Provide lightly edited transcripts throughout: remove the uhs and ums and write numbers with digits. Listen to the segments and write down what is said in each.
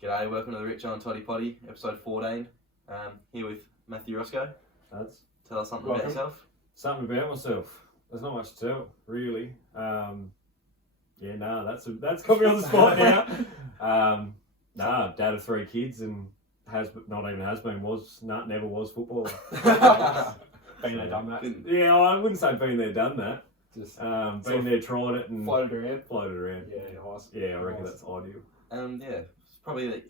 G'day, welcome to the Richo Toddy Poddy, episode 14. Here with Matt Roscow. Tell us something about yourself. Something about myself. There's not much to tell, really. That's got me on the spot now. Dad of 3 kids and never was footballer. Been there, done that. Yeah, I wouldn't say been there, done that. Just been there, tried it, and floated around. Yeah, nice. Yeah, I reckon that's ideal. It's probably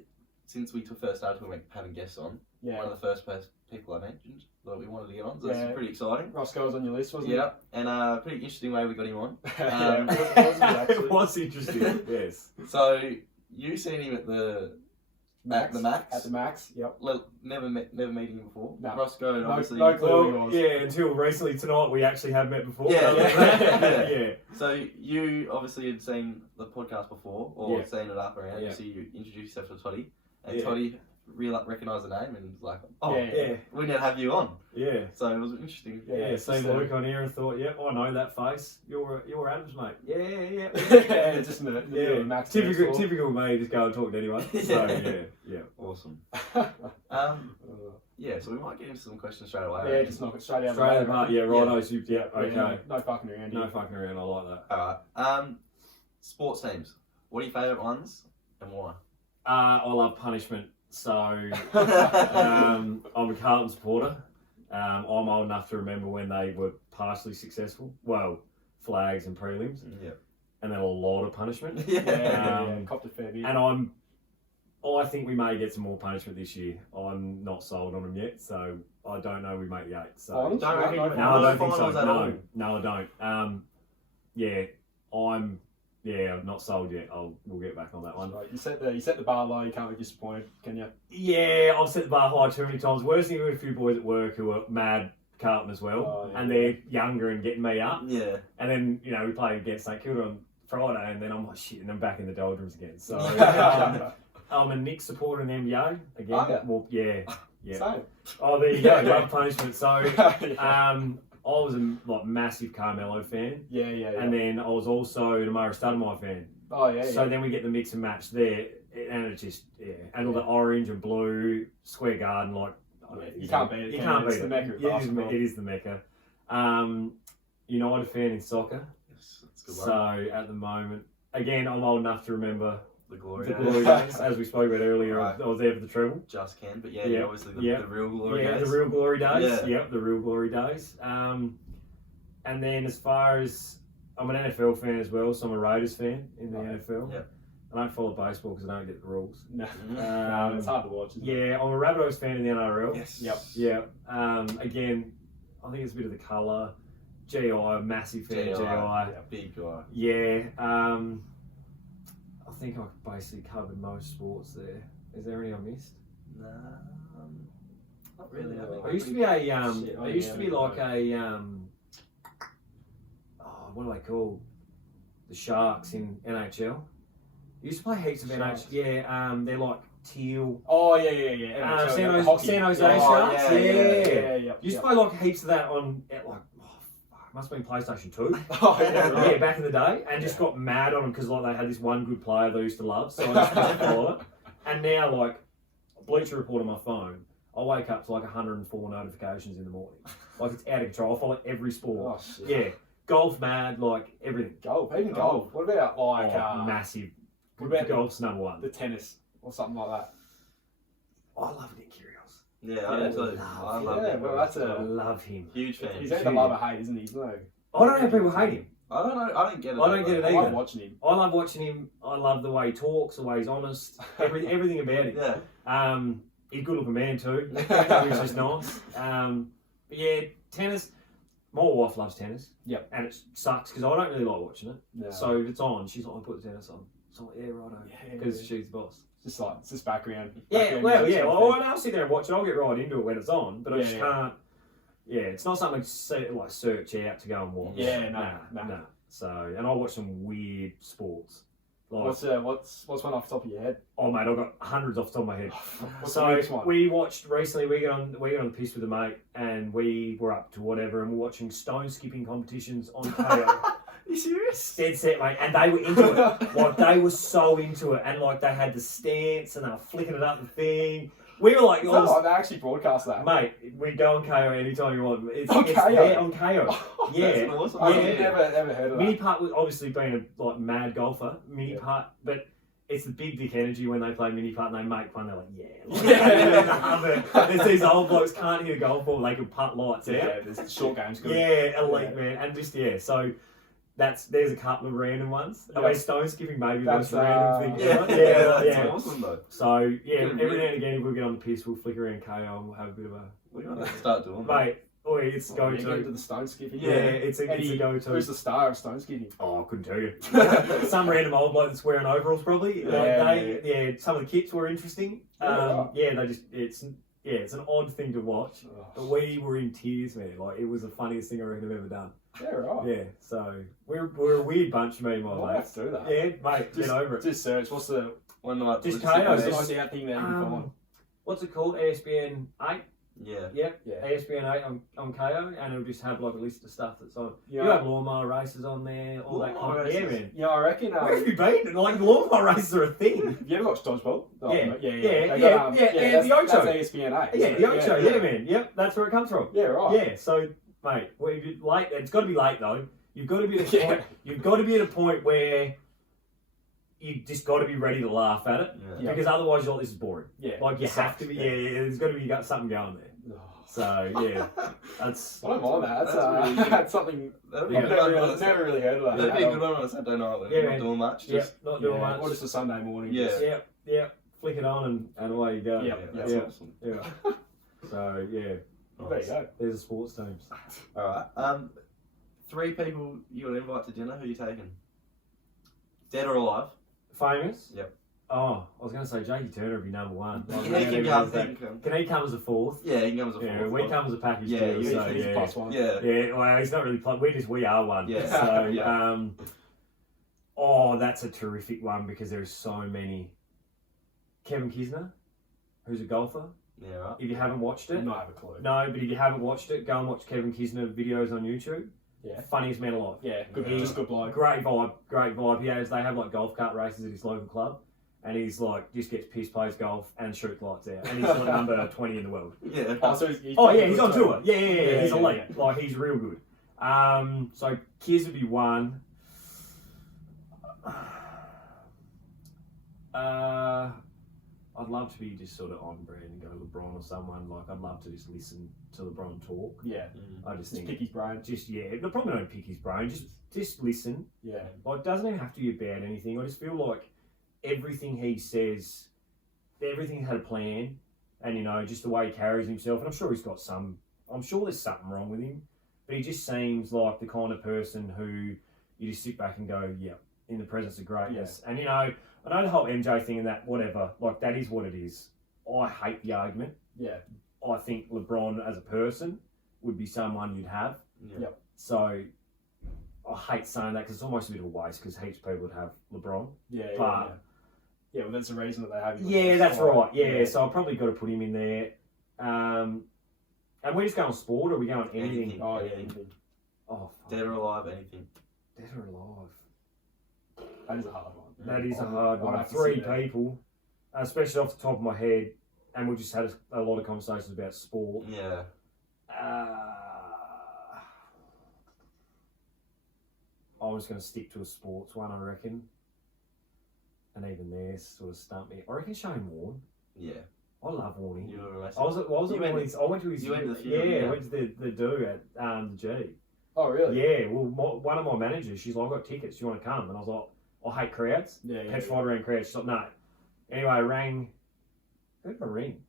since we first started having guests on, one of the first people I mentioned that we wanted to get on, so it's pretty exciting. Roscow was on your list, wasn't he? Yeah, and a pretty interesting way we got him on. It was interesting, yes. So, you seen him at the Max? At the Max, yep. Never meeting him before. No. Roscow, obviously. No clue who he was. Yeah, until recently tonight we actually have met before. Yeah. So you obviously had seen the podcast before, or seen it up around, so you introduced yourself to Toddy, and Toddy recognised the name and was like, we need to have you on. Yeah. So it was interesting. Seen Luke on here and thought, I know that face. You're Adam's mate. Yeah. Just in the middle of Max. Typical me, just go and talk to anyone. So Awesome. So we might get into some questions straight away. Yeah, just knock it straight out. Straight out of the park. Yeah, righto. Okay. No fucking around. No fucking around. I like that. Alright. Sports teams. What are your favourite ones and why? I love punishment. So I'm a Carlton supporter. I'm old enough to remember when they were partially successful. Well, flags and prelims. Yeah. And then a lot of punishment. Copped a fair bit. And I think we may get some more punishment this year. I'm not sold on them yet, so I don't know we make the 8. So I don't think so. No, I don't. I'm not sold yet. We'll get back on that one. Right. You set the bar low. You can't be disappointed, can you? Yeah, I've set the bar high too many times. Worse than with a few boys at work who are mad Carlton as well, and they're younger and getting me up. Yeah. And then we played against St Kilda on Friday, and then I'm like shit, and I'm back in the doldrums again. So I'm a Knicks supporter in the NBA again. Same. Oh, there you go. Love punishment. So I was a massive Carmelo fan. Yeah. And then I was also an Amara Stoudemire fan. So then we get the mix and match there, and it's just and all the orange and blue square garden, you can't beat it. You can't beat it. The Mecca of basketball. It is the Mecca. United fan in soccer. Yes, that's a good one. So at the moment, again, I'm old enough to remember the glory days, as we spoke about earlier. Right. I was there for the treble. Just can, but obviously the real glory days. Yeah, the real glory days. Yep, the real glory days. And then as far as I'm an NFL fan as well, so I'm a Raiders fan in the NFL. Yep. I don't follow baseball because I don't get the rules. No, it's hard to watch. Isn't it? Yeah, I'm a Rabbitohs fan in the NRL. Yes. Yep. Again, I think it's a bit of the colour. GI, massive fan of GI. Yeah, big guy. Yeah. I think I basically covered most sports there. Is there any I missed? No, not really. I used to be what are they called? The Sharks in NHL. I used to play heaps of NHL. Yeah, they're like teal. Oh yeah. San Jose Sharks. Yeah. Used to play like heaps of that on must have been PlayStation 2. Yeah, back in the day, and just got mad on them because they had this one good player they used to love, so I just didn't follow it. And now Bleacher Report on my phone, I wake up to 104 notifications in the morning. It's out of control. I follow every sport. Oh, shit. Yeah, golf mad, everything. Golf, even golf. What about massive? What about golf's number one? The tennis or something like that. I love Nick Kyrgios. Yeah, I love him. I love him. Huge fan. He's either love or hate, isn't he? I don't know how people hate him. I don't know. I don't get it. I don't get it either. I love watching him. I love the way he talks, the way he's honest, everything about him. Yeah. He's a good looking man too, which is nice. But yeah, tennis. My wife loves tennis. Yep. And it sucks because I don't really like watching it. No. So if it's on, she's like, I put the tennis on. So I'm like, righto. Because she's the boss. It's just background. I'll sit there and watch it. I'll get right into it when it's on, but I just can't. Yeah, it's not something to search out to go and watch. No. So, and I watch some weird sports. What's one off the top of your head? Oh mate, I've got hundreds off the top of my head. What's the next one? We watched recently. We got on the piss with a mate, and we were up to whatever, and we're watching stone skipping competitions on KO. you serious? Dead set, mate. And they were into it. Like, they were so into it. And, like, they had the stance and they were flicking it up the thing. We were like... like they actually broadcast that? Mate, we go on KO anytime you want. It's KO? there on KO. Oh, yeah. That's awesome. I've never heard of that. Mini putt, obviously being a like mad golfer, mini putt, but it's the big dick energy when they play mini putt and they make fun. They're like, there's these old blokes can't hit a golf ball, they can putt lights out. Yeah, there's short games. Good. Yeah, elite man, and just so there's a couple of random ones. I mean, stone skipping maybe the most random thing. That's awesome though. So every now and again if we get on the piss, we'll flick around KO and we'll have a bit of a. We gotta start doing that. Mate. Oh, it's go to. Into the stone skipping. Yeah, it's a go-to. Who's the star of stone skipping? Oh, I couldn't tell you. Some random old bloke that's wearing overalls, probably. Some of the kits were interesting. It's an odd thing to watch. But we were in tears, man. Like, it was the funniest thing I reckon I've ever done. Yeah, right. Yeah, so we're a weird bunch, me and my mates. Let's do that. Yeah, mate, get over it. Just search. What's the one night? Just KO. Just out thing there. What's it called? ASBN 8. Yeah. Yep. Yeah. ASBN 8 on KO, and it'll just have like a list of stuff that's on. Yeah. You have lawnmower races on there, all that kind of. Yeah, man. Yeah, I reckon. Where have you been? Like, lawnmower races are a thing. Have you ever watched Dodgeball? Yeah. The Ocho. That's ASBN 8. Yeah, the Ocho. Yeah, man. Yep, that's where it comes from. Yeah, right. Yeah, so mate, late. It's got to be late though. You've got to be at a point. You've got to be at a point where you just got to be ready to laugh at it, because otherwise you're like, this is boring. Yeah, like you have to be. Yeah, there's got to be got something going there. So yeah, that's. I don't mind that. That's something I've never really heard of that. That'd be a good one on a Saturday night when you're not doing much. Just not doing much. Or just a Sunday morning. Yeah. Flick it on and away you go. That's awesome. Yeah. So yeah. There you go. There's the sports teams. All right. 3 people you want to invite to dinner. Who are you taking? Dead or alive? Famous? Yep. Oh, I was going to say Jakey Turner would be number 1. Can he come as a 4th? Yeah, he can come as a 4th. Yeah, we come as a package yeah, too. He's plus 1. Yeah. Well, he's not really plus. We are 1. Yeah. So, that's a terrific one because there's so many. Kevin Kisner, who's a golfer. Yeah, right. If you haven't watched it, I don't have a clue. No, but if you haven't watched it, go and watch Kevin Kisner videos on YouTube. Yeah. Funniest man alive. Yeah, just good bloke. Great vibe. They have like golf cart races at his local club, and he's like just gets pissed, plays golf, and shoots lights out. And he's like number 20 in the world. Yeah. He's on tour. Yeah. He's elite. Like, he's real good. So Kiz would be 1. I'd love to be just sort of on brand and go LeBron or someone. Like, I'd love to just listen to LeBron talk. Yeah. I just think pick his brain. They'll probably don't pick his brain. Just listen. Yeah. Like, it doesn't even have to be about anything. I just feel like everything he says, everything had a plan, and just the way he carries himself. And I'm sure there's something wrong with him, but he just seems like the kind of person who you just sit back and go, yeah, in the presence of greatness. Yeah. And I know the whole MJ thing and that, whatever, like, that is what it is. I hate the argument. Yeah. I think LeBron as a person would be someone you'd have. Yeah. Yep. So I hate saying that because it's almost a bit of a waste because heaps of people would have LeBron. Yeah. Well, that's the reason that they have him. Yeah, that's right. Yeah, so I've probably got to put him in there. And we're just going sport, or are we going anything? Oh, yeah, anything. Oh, fuck. Dead or alive, anything. Dead or alive. That is a hard one. That is a hard one. 3 people, especially off the top of my head, and we just had a lot of conversations about sport. Yeah. I'm just going to stick to a sports one, I reckon. And even there sort of stumped me. I reckon Shane Warne. Yeah. I love Warney. I went to his. You went to the funeral. I went to the do at the G. Oh, really? Yeah. Well, one of my managers, she's like, I've got tickets. Do you want to come? And I was like, I hate crowds. Petrified around crowds. She's like, no. Anyway, I rang. Who did I ring?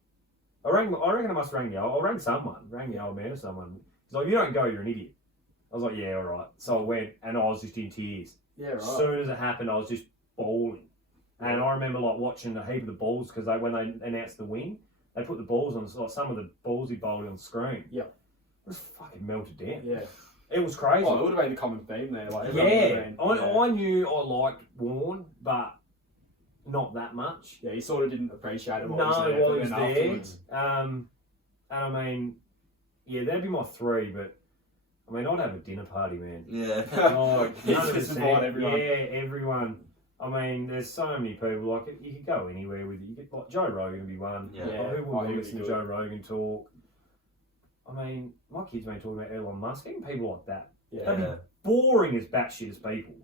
I reckon I must have rang the old. I rang someone. Rang the old man or someone. He's like, you don't go, you're an idiot. I was like, yeah, all right. So I went, and I was just in tears. Yeah, right. As soon as it happened, I was just bawling. And I remember like watching a heap of the balls because when they announced the win, they put the balls on, like some of the balls he bowled on the screen. Yeah. It was fucking melted down. Yeah. It was crazy. Oh, it would have been the common theme there. Like, I knew I liked Warne, but not that much. Yeah, he sort of didn't appreciate it while he was there. And I mean, yeah, that'd be my 3, but I mean, I'd have a dinner party, man. Yeah. Oh, Just invite everyone. Yeah, everyone. I mean, there's so many people, like, you could go anywhere with it. You could, like, Joe Rogan would be one. Yeah. Like, who wouldn't listen to Joe Rogan talk? I mean, my kids been talking about Elon Musk, even people like that. Yeah. They'd be boring as batshit as people.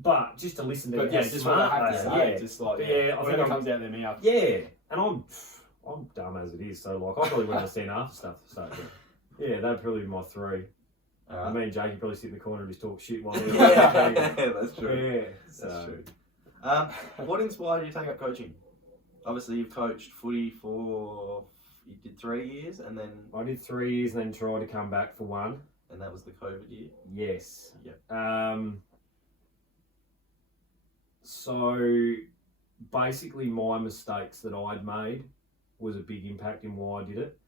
But just to listen to just what they have to say, just like, I think it comes out their mouth. Yeah, and I'm dumb as it is, so, like, I probably wouldn't understand half the stuff. So, yeah, that'd probably be my 3. Me and Jake probably sit in the corner and just talk shit while they're that's true. Yeah, that's true. What inspired you to take up coaching? Obviously, you've coached footy for, you did 3 years, and then... I did 3 years and then tried to come back for 1. And that was the COVID year? Yes. Yep. So, basically my mistakes that I'd made was a big impact in why I did it.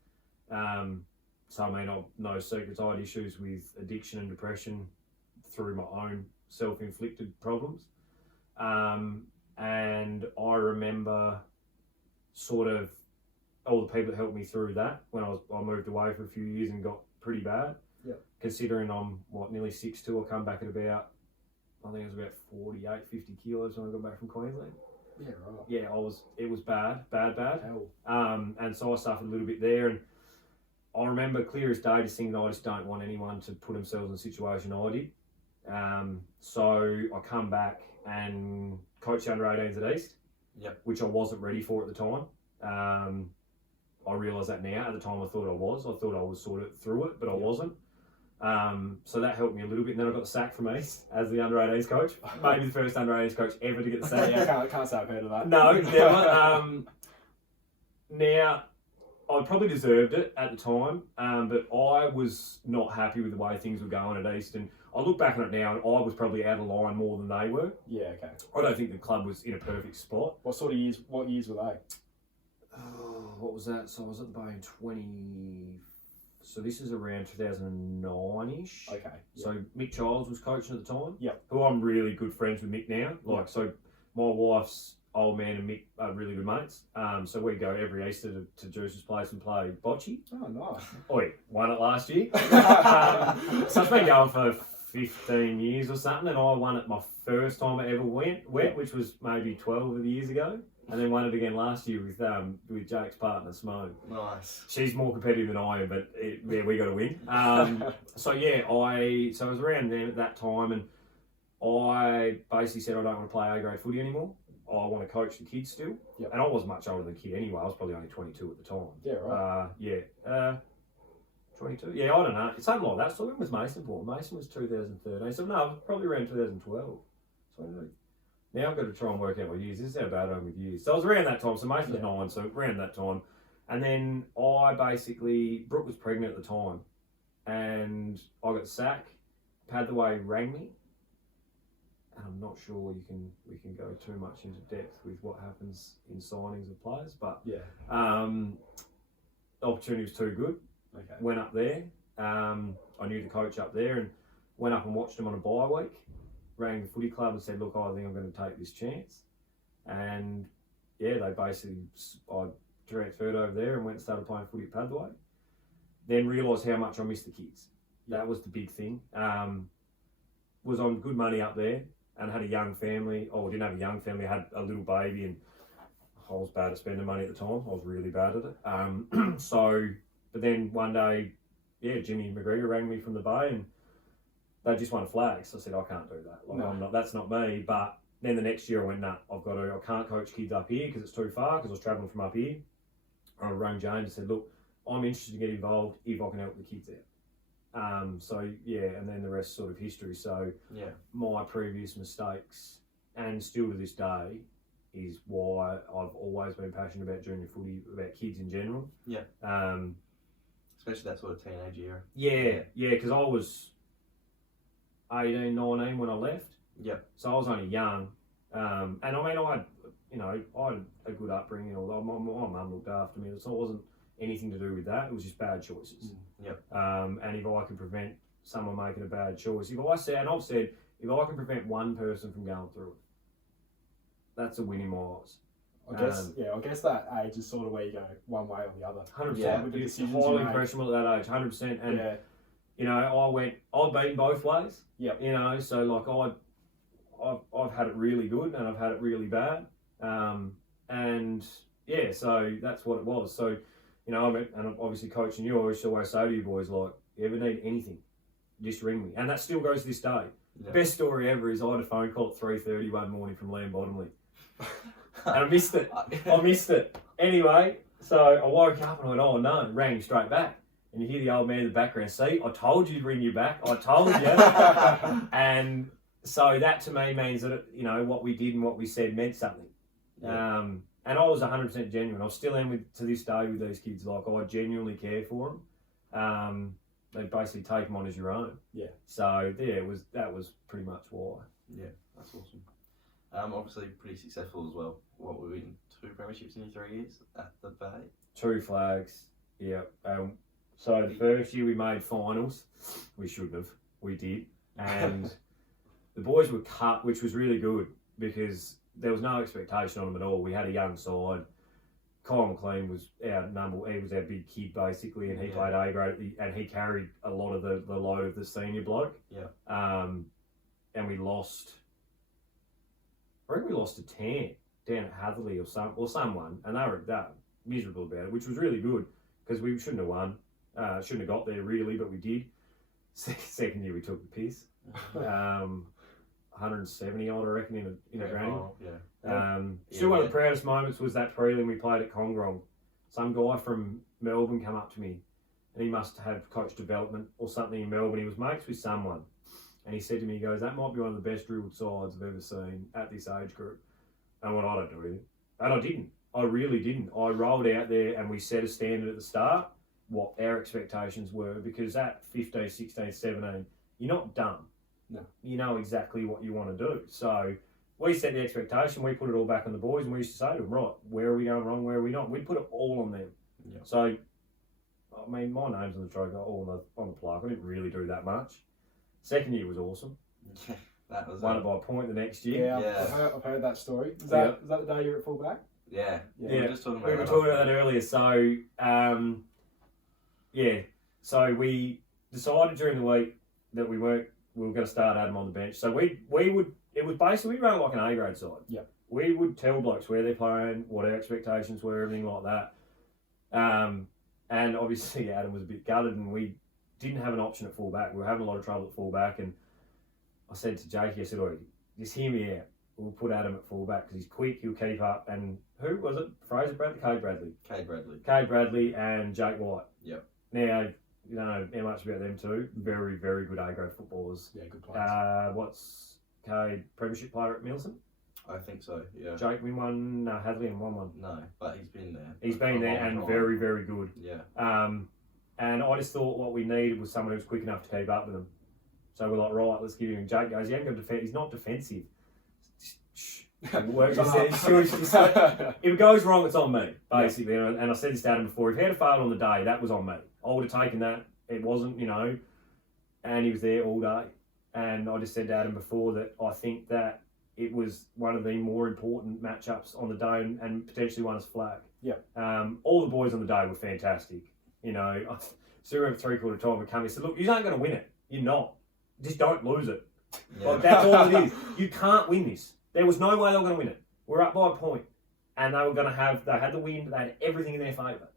So, I mean, no secrets, I had issues with addiction and depression through my own self-inflicted problems. And I remember sort of all the people that helped me through that when I moved away for a few years and got pretty bad. Yep. Considering I'm, nearly 6'2", I come back at about, I think it was about 48, 50 kilos when I got back from Queensland. Yeah, right. Yeah, it was bad. Hell. And so I suffered a little bit there, and I remember clear as day just thinking I just don't want anyone to put themselves in a situation I did. So I come back and coach under 18s at East, which I wasn't ready for at the time. I realise that now. At the time I thought I was. I thought I was sort of through it, but I wasn't. So that helped me a little bit, and then I got the sack from East as the under 18s coach. Maybe the first under 18s coach ever to get the sack. Yeah, I can't say I've heard of that. No, never. Now, I probably deserved it at the time, but I was not happy with the way things were going at East, and I look back on it now and I was probably out of line more than they were. Yeah, okay. I don't think the club was in a perfect spot. What years were they? Oh, what was that? So I was at the Bay in 20... So this is around 2009-ish. Okay. So Mick Childs was coaching at the time. Yep. Who I'm really good friends with Mick now. So my wife's old man and Mick are really good mates. So we go every Easter to Juice's place and play bocce. Oh, nice. Oi, won it last year. So it's been going for 15 years or something, and I won it my first time I ever went, which was maybe 12 years ago. And then won it again last year with Jake's partner, Smo. Nice. She's more competitive than I am, but we got to win. So I was around then at that time, and I basically said I don't want to play A-grade footy anymore. I want to coach the kids still. Yep. And I wasn't much older than the kid anyway. I was probably only 22 at the time. Yeah, right. 22. Yeah, I don't know. It's something like that. So when was Mason born? Mason was 2013. So no, probably around 2012. So now I've got to try and work out my years. This is how bad I'm with years. So I was around that time. So Mason was 9, so around that time. And then Brooke was pregnant at the time. And I got the sack. Padthaway rang me. And I'm not sure we can go too much into depth with what happens in signings of players. But the opportunity was too good. Okay. Went up there. I knew the coach up there and went up and watched him on a bye week. Rang the footy club and said, look, I think I'm going to take this chance. And they basically, I transferred over there and went and started playing footy at Padthaway. Then realised how much I missed the kids. That was the big thing. Was on good money up there and had a young family. Oh, I didn't have a young family, I had a little baby, and I was bad at spending money at the time. I was really bad at it. But then one day, Jimmy McGregor rang me from the Bay and they just won a flag. So I said, I can't do that. That's not me. But then the next year I went, I can't coach kids up here because it's too far, because I was travelling from up here. I rang James and said, look, I'm interested to get involved if I can help the kids out. And then the rest sort of history. So my previous mistakes, and still to this day, is why I've always been passionate about junior footy, about kids in general. Yeah. Especially that sort of teenage era. Yeah, because I was 18, 19 when I left. Yep. So I was only young. And I mean, I had a good upbringing, although my mum looked after me. So it wasn't anything to do with that. It was just bad choices. Yep. And if I can prevent someone making a bad choice, I've said, if I can prevent one person from going through it, that's a win in my eyes. I guess that age is sort of where you go one way or the other. 100%. It's highly impressionable at that age, 100%. And I've been both ways. Yep. So like I've had it really good and I've had it really bad. And yeah, so that's what it was. So, and I'm obviously coaching you, I always say to you boys, like, you ever need anything, just ring me. And that still goes to this day. Yeah. Best story ever is I had a phone call at 3:30 one morning from Liam Bottomley. And I missed it. Anyway, so I woke up and I went, oh no, rang straight back. And you hear the old man in the background, see, I told you to ring you back. I told you. And so that to me means that, what we did and what we said meant something. Yeah. And I was 100% genuine. I still am to this day with these kids. Like, I genuinely care for them. They basically take them on as your own. Yeah. So yeah, that was pretty much why. Yeah, that's awesome. Obviously pretty successful as well. What, we've been 2 premierships in your 3 years at the Bay? 2 flags. Yeah. So the first year we made finals. We shouldn't have. We did. And the boys were cut, which was really good because there was no expectation on them at all. We had a young side. Kyle McLean was our he was our big kid basically, and he played A grade, and he carried a lot of the load of the senior bloke. Yeah. And we lost. I reckon we lost to Tan down at Hatherley or someone, and they were miserable about it, which was really good because we shouldn't have won. Shouldn't have got there really, but we did. Second year we took the piss. 170 odd, I reckon, in a granny. Oh, yeah. Still one of the proudest moments was that prelim we played at Congrong. Some guy from Melbourne came up to me, and he must have coached development or something in Melbourne. He was mates with someone, and he said to me, he goes, that might be one of the best drilled sides I've ever seen at this age group. And I went, I don't do anything. And I didn't. I really didn't. I rolled out there and we set a standard at the start, what our expectations were, because at 15, 16, 17, you're not dumb. No. You know exactly what you want to do. So we set the expectation, we put it all back on the boys, and we used to say to them, right, where are we going wrong, where are we not? We'd put it all on them. Yeah. So, I mean, my name's on the trophy, all on the plaque. I didn't really do that much. Second year was awesome. That was won it by a point the next year. Yeah. I've heard that story. Is that the day you were at fullback? Yeah. We were talking about that earlier. So, so we decided during the week that we were going to start Adam on the bench. So we ran like an A grade side. Yeah. We would tell blokes where they're playing, what our expectations were, everything like that. And obviously Adam was a bit gutted, and we didn't have an option at fullback. We were having a lot of trouble at fullback, and I said to Jakey, I said, just hear me out. We'll put Adam at fullback because he's quick, he'll keep up. And who was it? Fraser Bradley? Cade Bradley and Jake White. Yep. Now, you don't know how much about them two. Very, very good A-grade footballers. Yeah, good players. What's Cade, premiership player at Milton? I think so, yeah. Jake win one? No, Hadley and won one. No, but he's been there. He's been there and very, very good. Yeah. And I just thought what we needed was someone who was quick enough to keep up with him. So we're like, right, let's give him. Jake goes, he's not defensive. If it goes wrong, it's on me, basically. Yeah. And I said this to Adam before, if he had a failed on the day, that was on me. I would have taken that. It wasn't, and he was there all day. And I just said to Adam before that I think that it was one of the more important matchups on the day and potentially won us flag. Yeah. All the boys on the day were fantastic. I still remember 3/4 time we come and said, look, you aren't going to win it. You're not. Just don't lose it. Yeah. Like, that's all it is. You can't win this. There was no way they were going to win it. We're up by a point. And they had the wind, they had everything in their favour.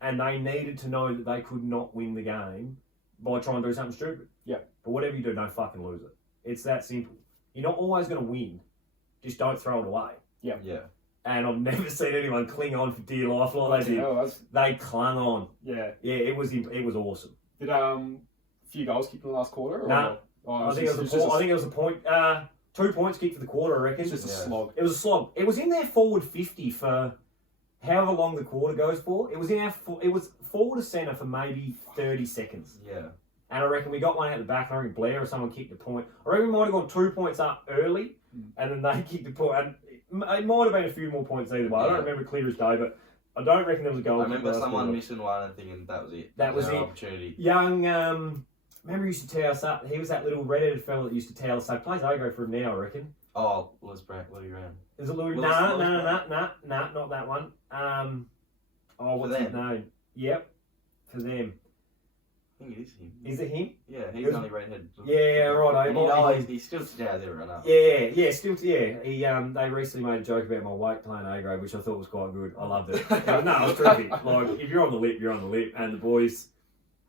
And they needed to know that they could not win the game by trying to do something stupid. Yeah. But whatever you do, don't fucking lose it. It's that simple. You're not always going to win. Just don't throw it away. Yeah. Yeah. And I've never seen anyone cling on for dear life like they did. They clung on. Yeah. Yeah, it was awesome. Did a few goals kicked in the last quarter? Or no. I think it was a point. 2 points kicked for the quarter, I reckon. It's just a slog. It was a slog. It was in their forward 50 for however long the quarter goes for. It was forward to centre for maybe 30 seconds. Yeah. And I reckon we got one out the back. I reckon Blair or someone kicked a point. I reckon we might have gone 2 points up early, and then they kicked a point. And it might have been a few more points either way. I don't remember clear as day, but I don't reckon there was a goal. I remember someone missing one and thinking that was it. That was it. Opportunity. Young, remember he used to tee us up. He was that little red-headed fella that used to tee us up. Plays A-grade for him now, I reckon. Oh, Louis Brown. Is it Louis? No, not that one. What's his name? Yep, for them. I think it is him. Is it him? Yeah, he's the only redhead. Yeah, right. He still stays there right now. Yeah, still. He they recently made a joke about my weight playing A grade, which I thought was quite good. I loved it. No, it's terrific. Like if you're on the lip, you're on the lip, and the boys.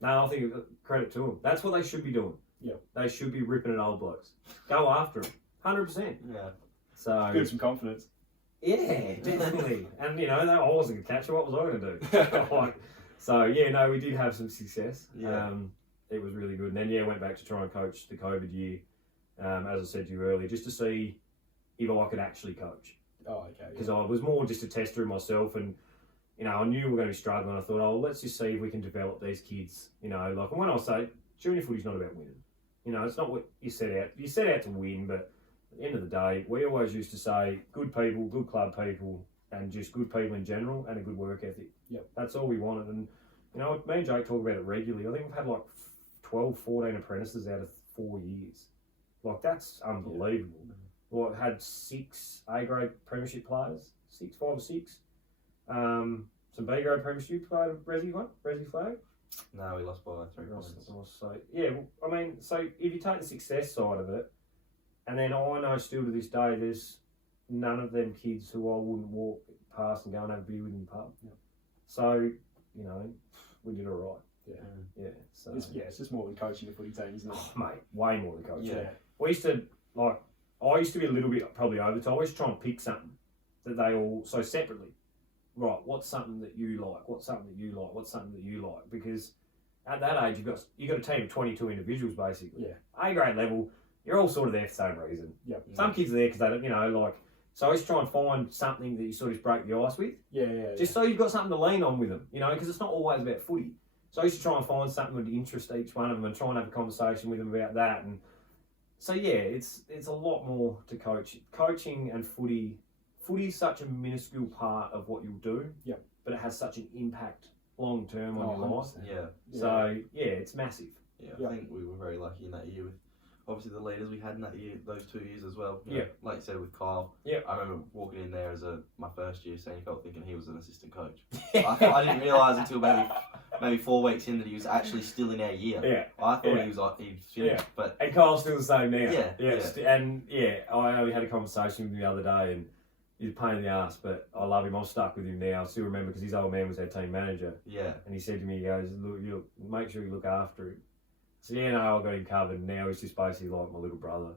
No, I think credit to them. That's what they should be doing. Yeah, they should be ripping at old blokes. Go after them, 100%. Yeah. So give some confidence. Yeah, definitely. And I wasn't gonna catch it. What was I gonna do? So no, we did have some success. Yeah. It was really good. And then went back to try and coach the COVID year, as I said to you earlier, just to see if I could actually coach. Oh, okay. Because I was more just a tester myself, and I knew we were going to be struggling. I thought, let's just see if we can develop these kids. And when I say junior footy's not about winning. It's not what you set out. You set out to win, but at the end of the day, we always used to say good people, good club people, and just good people in general, and a good work ethic. Yep. That's all we wanted. And, me and Jake talk about it regularly. I think we've had like 12, 14 apprentices out of 4 years. Like, that's unbelievable. Well, had 6 A-grade premiership players, 5 or 6. Some B-grade premiership players, Resi flag. No, we lost by 3 points. So if you take the success side of it, and then I know still to this day, there's none of them kids who I wouldn't walk past and go and have a beer with in the pub. Yeah. So, we did all right. Yeah. Yeah. So it's just more than coaching a footy team, isn't it? Oh, mate, way more than coaching. Yeah. We used to, I used to be a little bit probably over the top. I used to try and pick something that they all, so separately. Right, what's something that you like? What's something that you like? What's something that you like? Because at that age, you've got a team of 22 individuals, basically. Yeah. A-grade level, you're all sort of there for the same reason. Yep. Some kids are there because they don't, so I used to try and find something that you sort of just break the ice with. Yeah. Just so you've got something to lean on with them, because it's not always about footy. So I used to try and find something that would interest each one of them and try and have a conversation with them about that. And so, it's a lot more to coaching and footy. Footy is such a minuscule part of what you'll do, but it has such an impact long term on your life. Yeah. So, it's massive. Yeah, I think we were very lucky in that year with obviously the leaders we had in that year, those 2 years as well. Like you said with Kyle. Yeah. I remember walking in there as my first year senior coach thinking he was an assistant coach. I didn't realise until maybe 4 weeks in that he was actually still in our year. Yeah. I thought he was finished. Yeah. But and Kyle's still the same now. Yeah. And I only had a conversation with him the other day, and he's a pain in the ass, but I love him. I'm stuck with him now. I still remember because his old man was our team manager. Yeah. And he said to me, he goes, look, you make sure you look after him. So no, I got him covered. Now he's just basically like my little brother.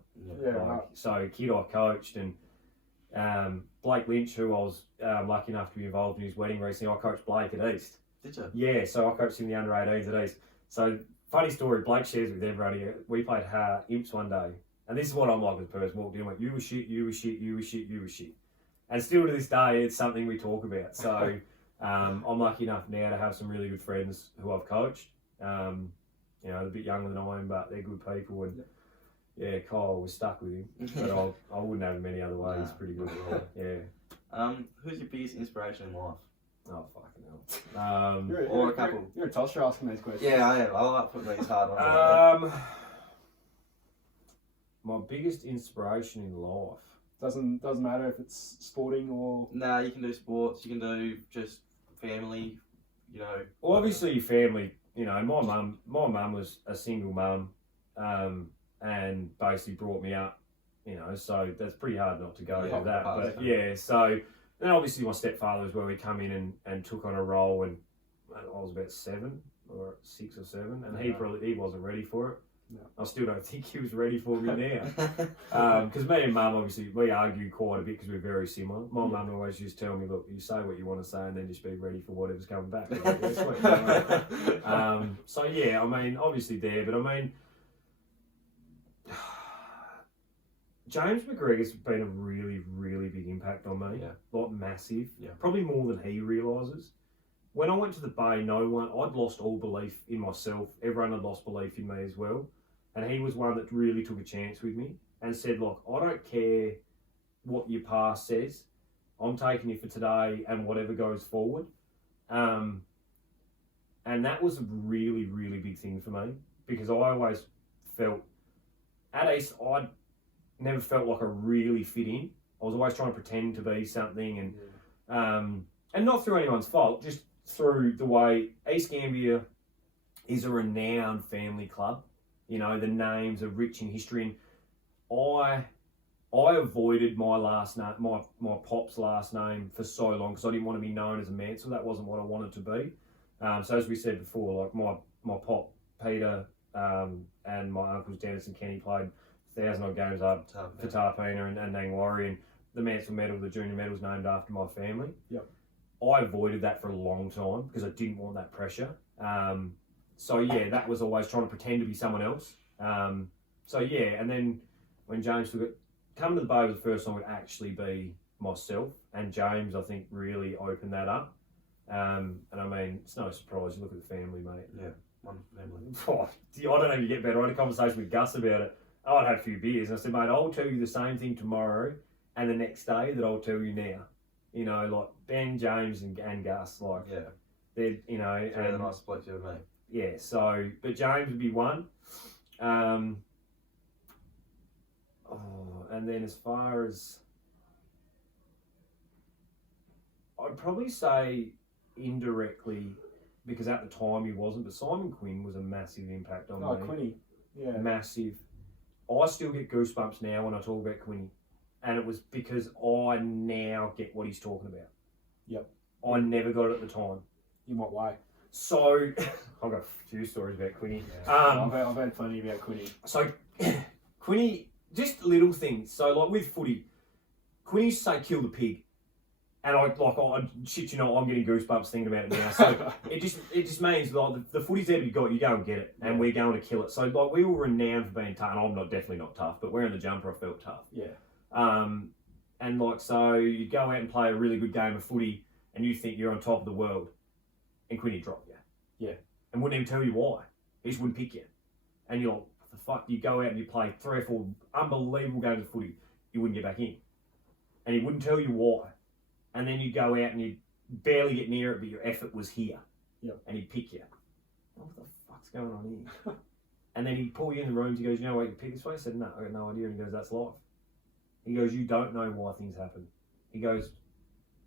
So kid I coached, and Blake Lynch, who I was lucky enough to be involved in his wedding recently, I coached Blake at East. Did you? Yeah, so I coached him the under-18s at East. So funny story, Blake shares with everybody. We played Imps one day, and this is what I'm like as a person. Walked in, went, you were shit, you were shit, you were shit, you were shit. And still to this day, it's something we talk about. So I'm lucky enough now to have some really good friends who I've coached. They're a bit younger than I am, but they're good people. And Kyle was stuck with him, but I wouldn't have him any other way. He's pretty good. Who's your biggest inspiration in life? Oh, fucking hell. Or a couple. You're a tosser asking these questions. Yeah, I am. I like putting these hard on. My biggest inspiration in life. Doesn't matter if it's sporting or. Nah, you can do sports. You can do just family. Well, obviously your family. My mum was a single mum, and basically brought me up. So that's pretty hard not to go with that. But so then obviously my stepfather as well. He come in and took on a role, and I was about 7 or 6 or 7, and he wasn't ready for it. No. I still don't think he was ready for me now. Because me and Mum, obviously, we argue quite a bit because we're very similar. My mum always used to tell me, look, you say what you want to say and then just be ready for whatever's coming back. Obviously there, but James McGregor's been a really, really big impact on me. Massive. Probably more than he realises. When I went to the Bay, I'd lost all belief in myself. Everyone had lost belief in me as well. And he was one that really took a chance with me and said, look, I don't care what your past says. I'm taking you for today and whatever goes forward. And that was a really, really big thing for me because I always felt, at East, I never felt like I really fit in. I was always trying to pretend to be something and not through anyone's fault, just through the way East Gambia is a renowned family club. You know, the names are rich in history, and I avoided my last name, my pop's last name for so long because I didn't want to be known as a Mansell. That wasn't what I wanted to be. So as we said before, like my pop Peter and my uncles Dennis and Kenny played 1,000 odd games up for Tarpina and Nangwarry, and the Mansell medal, the junior medal, was named after my family. Yep. I avoided that for a long time because I didn't want that pressure. So yeah, that was always trying to pretend to be someone else. So yeah, and then when James took it, coming to the Bay was the first time I'd actually be myself, and James, I think, really opened that up. And I mean, it's no surprise. You look at the family, mate. Yeah, one family. Oh, I don't know if you get better. I had a conversation with Gus about it. I'd had a few beers, and I said, mate, I'll tell you the same thing tomorrow and the next day that I'll tell you now. You know, like Ben, James, and Gus, like, yeah, they're, you know, and the nice split you and me. Yeah, so, but James would be one. And then as far as, I'd probably say indirectly, because at the time he wasn't, but Simon Quinn was a massive impact on me. Oh, Quinny. Yeah. Massive. I still get goosebumps now when I talk about Quinny. And it was because I now get what he's talking about. Yep. I never got it at the time. In what way? So, I've got a few stories about Quinny. Yeah. I've had plenty about Quinny. So, Quinny, just little things. So, like with footy, Quinny used to say, kill the pig. And shit, you know, I'm getting goosebumps thinking about it now. So, it just means, like, the footy's there to be got, you go and get it. And we're going to kill it. So, like, we were renowned for being tough. And I'm definitely not tough, but wearing the jumper, I felt tough. Yeah. And, like, so you go out and play a really good game of footy and you think you're on top of the world. And Quinny drop you. Yeah. And wouldn't even tell you why. He just wouldn't pick you. And you're like, what the fuck? You go out and you play 3 or 4 unbelievable games of footy. You wouldn't get back in. And he wouldn't tell you why. And then you go out and you barely get near it, but your effort was here. Yep. And he'd pick you. What the fuck's going on here? And then he'd pull you in the rooms. He goes, you know why you pick this way? I said, no, I got no idea. And he goes, that's life. He goes, you don't know why things happen. He goes,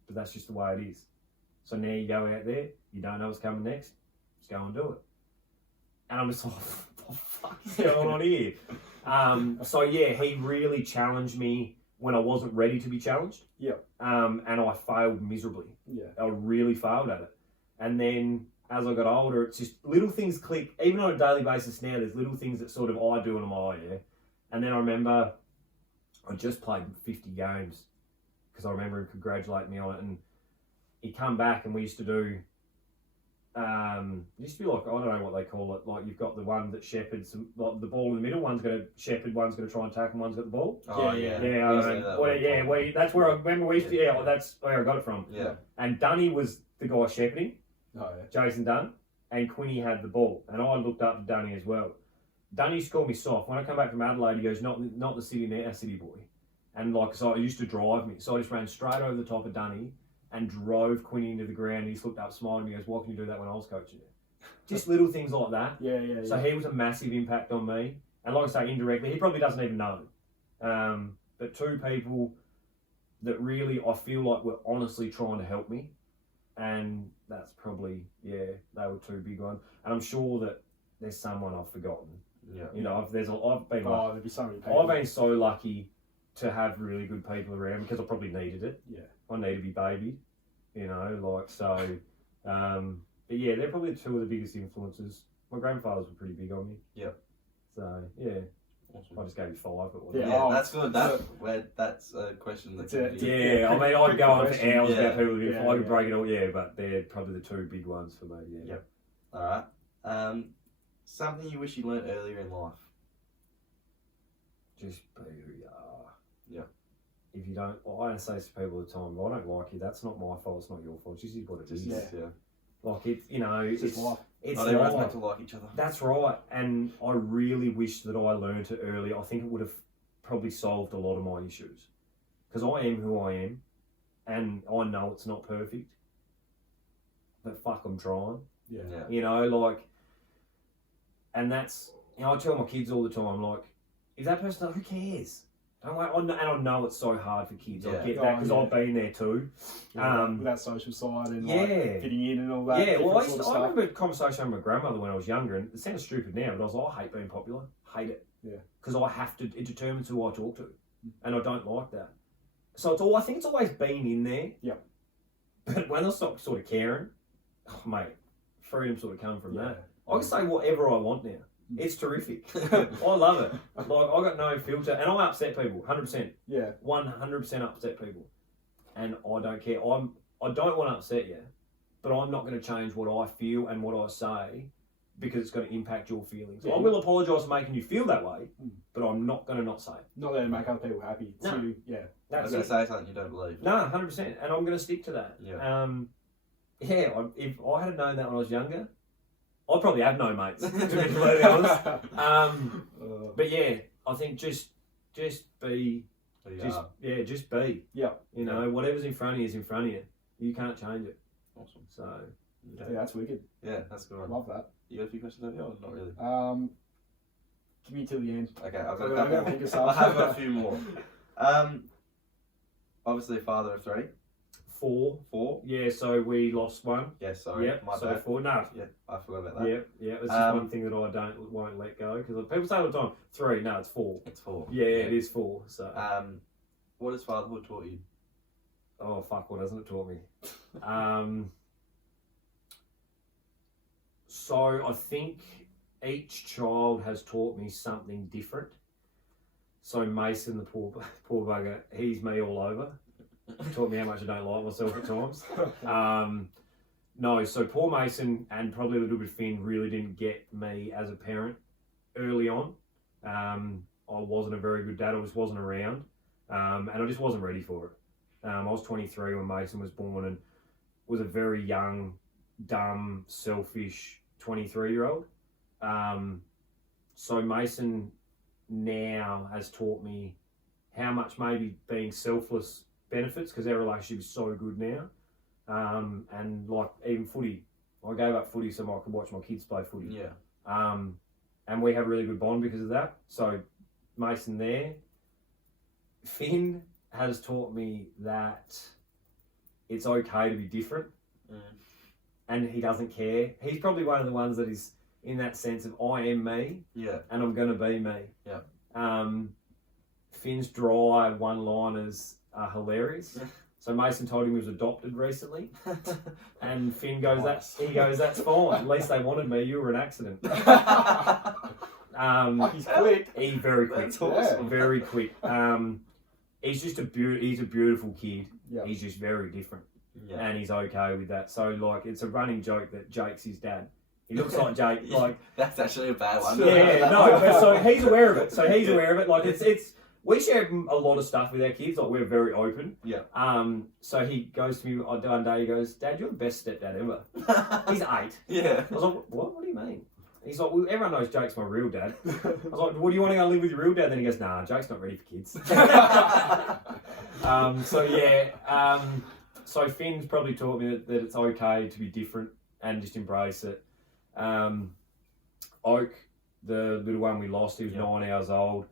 but that's just the way it is. So now you go out there, you don't know what's coming next, just go and do it. And I'm just like, what the fuck is going on here? So yeah, he really challenged me when I wasn't ready to be challenged. Yep. And I failed miserably. Yeah. I really failed at it. And then as I got older, it's just little things click. Even on a daily basis now, there's little things that sort of I do and I'm like, oh yeah. And then I remember I just played 50 games because I remember him congratulating me on it. And he'd come back and we used to do, it used to be like, I don't know what they call it, like you've got the one that shepherds, like the ball in the middle, one's going to shepherd, one's going to try and tackle, one's got the ball. Oh yeah. That's where I remember we used to, that's where I got it from. Yeah. And Dunny was the guy shepherding, Oh yeah. Jason Dunn, and Quinny had the ball. And I looked up to Dunny as well. Dunny used to call me soft. When I come back from Adelaide, he goes, not the city man, city boy. And like, so it used to drive me. So I just ran straight over the top of Dunny and drove Quinny into the ground. He just looked up, smiled at me, and goes, why can you do that when I was coaching you? Just little things like that. Yeah. So he was a massive impact on me. And like I say, indirectly, he probably doesn't even know. But 2 people that really, I feel like were honestly trying to help me. And that's probably, they were 2 big ones. And I'm sure that there's someone I've forgotten. Yeah. You know, I've been there'd be so many people. I've been so lucky to have really good people around because I probably needed it. Yeah. I need to be babied, you know, like, so, but yeah, they're probably 2 of the biggest influences. My grandfathers were pretty big on me. Yep. So, yeah. Awesome. I just gave you 5, but whatever. Yeah, that's good. That's a question that's Yeah, I mean, I'd go on for hours about people if I could yeah. break it all, but they're probably the 2 big ones for me, yeah. Yep. Alright. Something you wish you learnt earlier in life? Just be who you are. Yeah. If you don't, I say to people all the time, if I don't like you, that's not my fault, it's not your fault, it's just what it is. Yeah. Like, it's, you know, it's life. It's not everyone's meant to like each other. That's right, and I really wish that I learned it earlier. I think it would have probably solved a lot of my issues. Because I am who I am, and I know it's not perfect, but fuck, I'm trying. Yeah. You know, like, and that's, you know, I tell my kids all the time, like, if that person, who cares? And I know it's so hard for kids. I get that because I've been there too. With that social side and like fitting in and all that. Yeah, well, I remember a conversation with my grandmother when I was younger, and it sounds stupid now, but I was like, I hate being popular. Hate it. Yeah. Because it determines who I talk to, and I don't like that. So I think it's always been in there. Yeah. But when I stopped sort of caring, mate, freedom sort of come from that. I can say whatever I want now. It's terrific. I love it. Like, I got no filter, and I upset people, 100%. Yeah. 100% upset people, and I don't care. I don't want to upset you, but I'm not going to change what I feel and what I say because it's going to impact your feelings. Yeah. I will apologise for making you feel that way, but I'm not going to not say it. Not there to make other people happy. No. I was going to say something you don't believe. No, 100%, and I'm going to stick to that. Yeah. If I had known that when I was younger, I probably have no mates, to be completely honest. But yeah, I think just be, just be. Yeah. You know, whatever's in front of you is in front of you. You can't change it. Awesome. So yeah, that's wicked. Yeah, that's good. I love that. You got a few questions over here, or not really? Give me till the end. Okay, I've got a couple. I have got a few more. Obviously, a father of 3. 4. Yeah, so we lost one. Yeah, sorry. Yep, my bad. 4. No. Yeah, I forgot about that. Yeah. It's just one thing that I won't let go because people say all the time 3. No, it's 4. It's 4. Yeah, it is 4. So. What has fatherhood taught you? Oh fuck! What hasn't it taught me? So I think each child has taught me something different. So Mason, the poor bugger, he's me all over. Taught me how much I don't like myself at times. No, so poor Mason and probably a little bit of Finn really didn't get me as a parent early on. I wasn't a very good dad. I just wasn't around, and I just wasn't ready for it. I was 23 when Mason was born and was a very young, dumb, selfish 23-year-old. So Mason now has taught me how much maybe being selfless benefits because our relationship is so good now. And like even footy, I gave up footy so I could watch my kids play footy. Yeah. And we have a really good bond because of that. So Mason there. Finn has taught me that it's okay to be different. And he doesn't care. He's probably one of the ones that is in that sense of I am me. Yeah. And I'm going to be me. Yeah. Finn's dry one-liners are hilarious. So Mason told him he was adopted recently, and Finn goes, that's fine. At least they wanted me. You were an accident. He's quick. He's very quick. That's awesome. Very quick. He's just he's a beautiful kid. Yep. He's just very different, and he's okay with that. So like, it's a running joke that Jake's his dad. He looks like Jake. Like that's actually a bad one. Yeah, no. But so he's aware of it. Like it's. We share a lot of stuff with our kids. Like we're very open. Yeah. So he goes to me one day. He goes, "Dad, you're the best stepdad ever." He's 8. Yeah. I was like, "What? What do you mean?" He's like, "Well, everyone knows Jake's my real dad." I was like, "Well, do you want to go live with your real dad?" Then he goes, "Nah, Jake's not ready for kids." So Finn's probably taught me that it's okay to be different and just embrace it. Oak, the little one we lost, he was 9 hours old.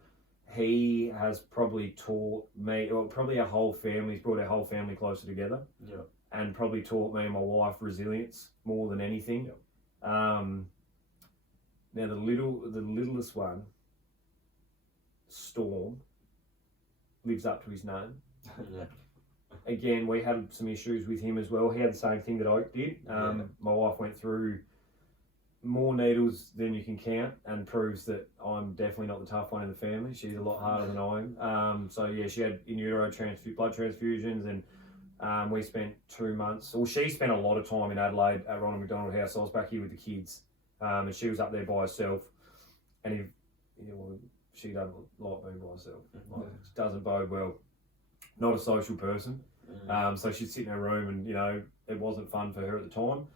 He has probably taught me, well, probably our whole family, he's brought our whole family closer together. Yeah. And probably taught me and my wife resilience more than anything. Yeah. Now the littlest one, Storm, lives up to his name. Yeah. Again, we had some issues with him as well. He had the same thing that Oak did. My wife went through more needles than you can count and proves that I'm definitely not the tough one in the family. She's a lot harder than I am. So yeah, she had in utero blood transfusions, and we spent 2 months, well, she spent a lot of time in Adelaide at Ronald McDonald House. I was back here with the kids, and she was up there by herself, and she doesn't like being by herself. Like, it doesn't bode well. Not a social person. So she'd sit in her room, and it wasn't fun for her at the time.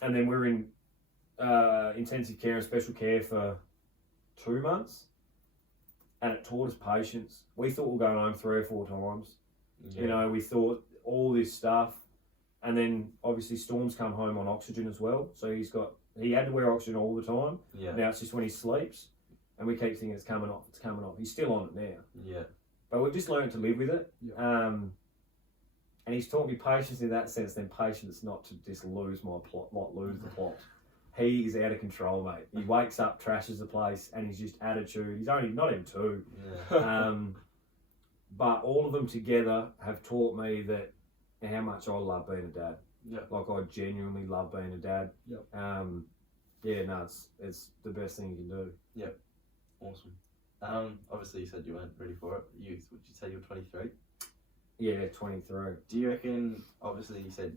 And then we were in intensive care and special care for 2 months, and it taught us patience. We thought we were going home 3 or 4 times. Yeah. We thought all this stuff, and then obviously Storm's come home on oxygen as well. So he had to wear oxygen all the time. Yeah. Now it's just when he sleeps. and we keep thinking it's coming off. He's still on it now. Yeah. But we've just learned to live with it. Yeah. And he's taught me patience in that sense, then patience not to just lose the plot. He is out of control, mate. He wakes up, trashes the place, and he's just attitude. He's only not even 2. Yeah. But all of them together have taught me that how much I love being a dad. Yeah. Like I genuinely love being a dad. Yep. It's the best thing you can do. Yep. Awesome. Obviously you said you weren't ready for it. Would you say you were 23? Yeah, 23. Do you reckon? Obviously you said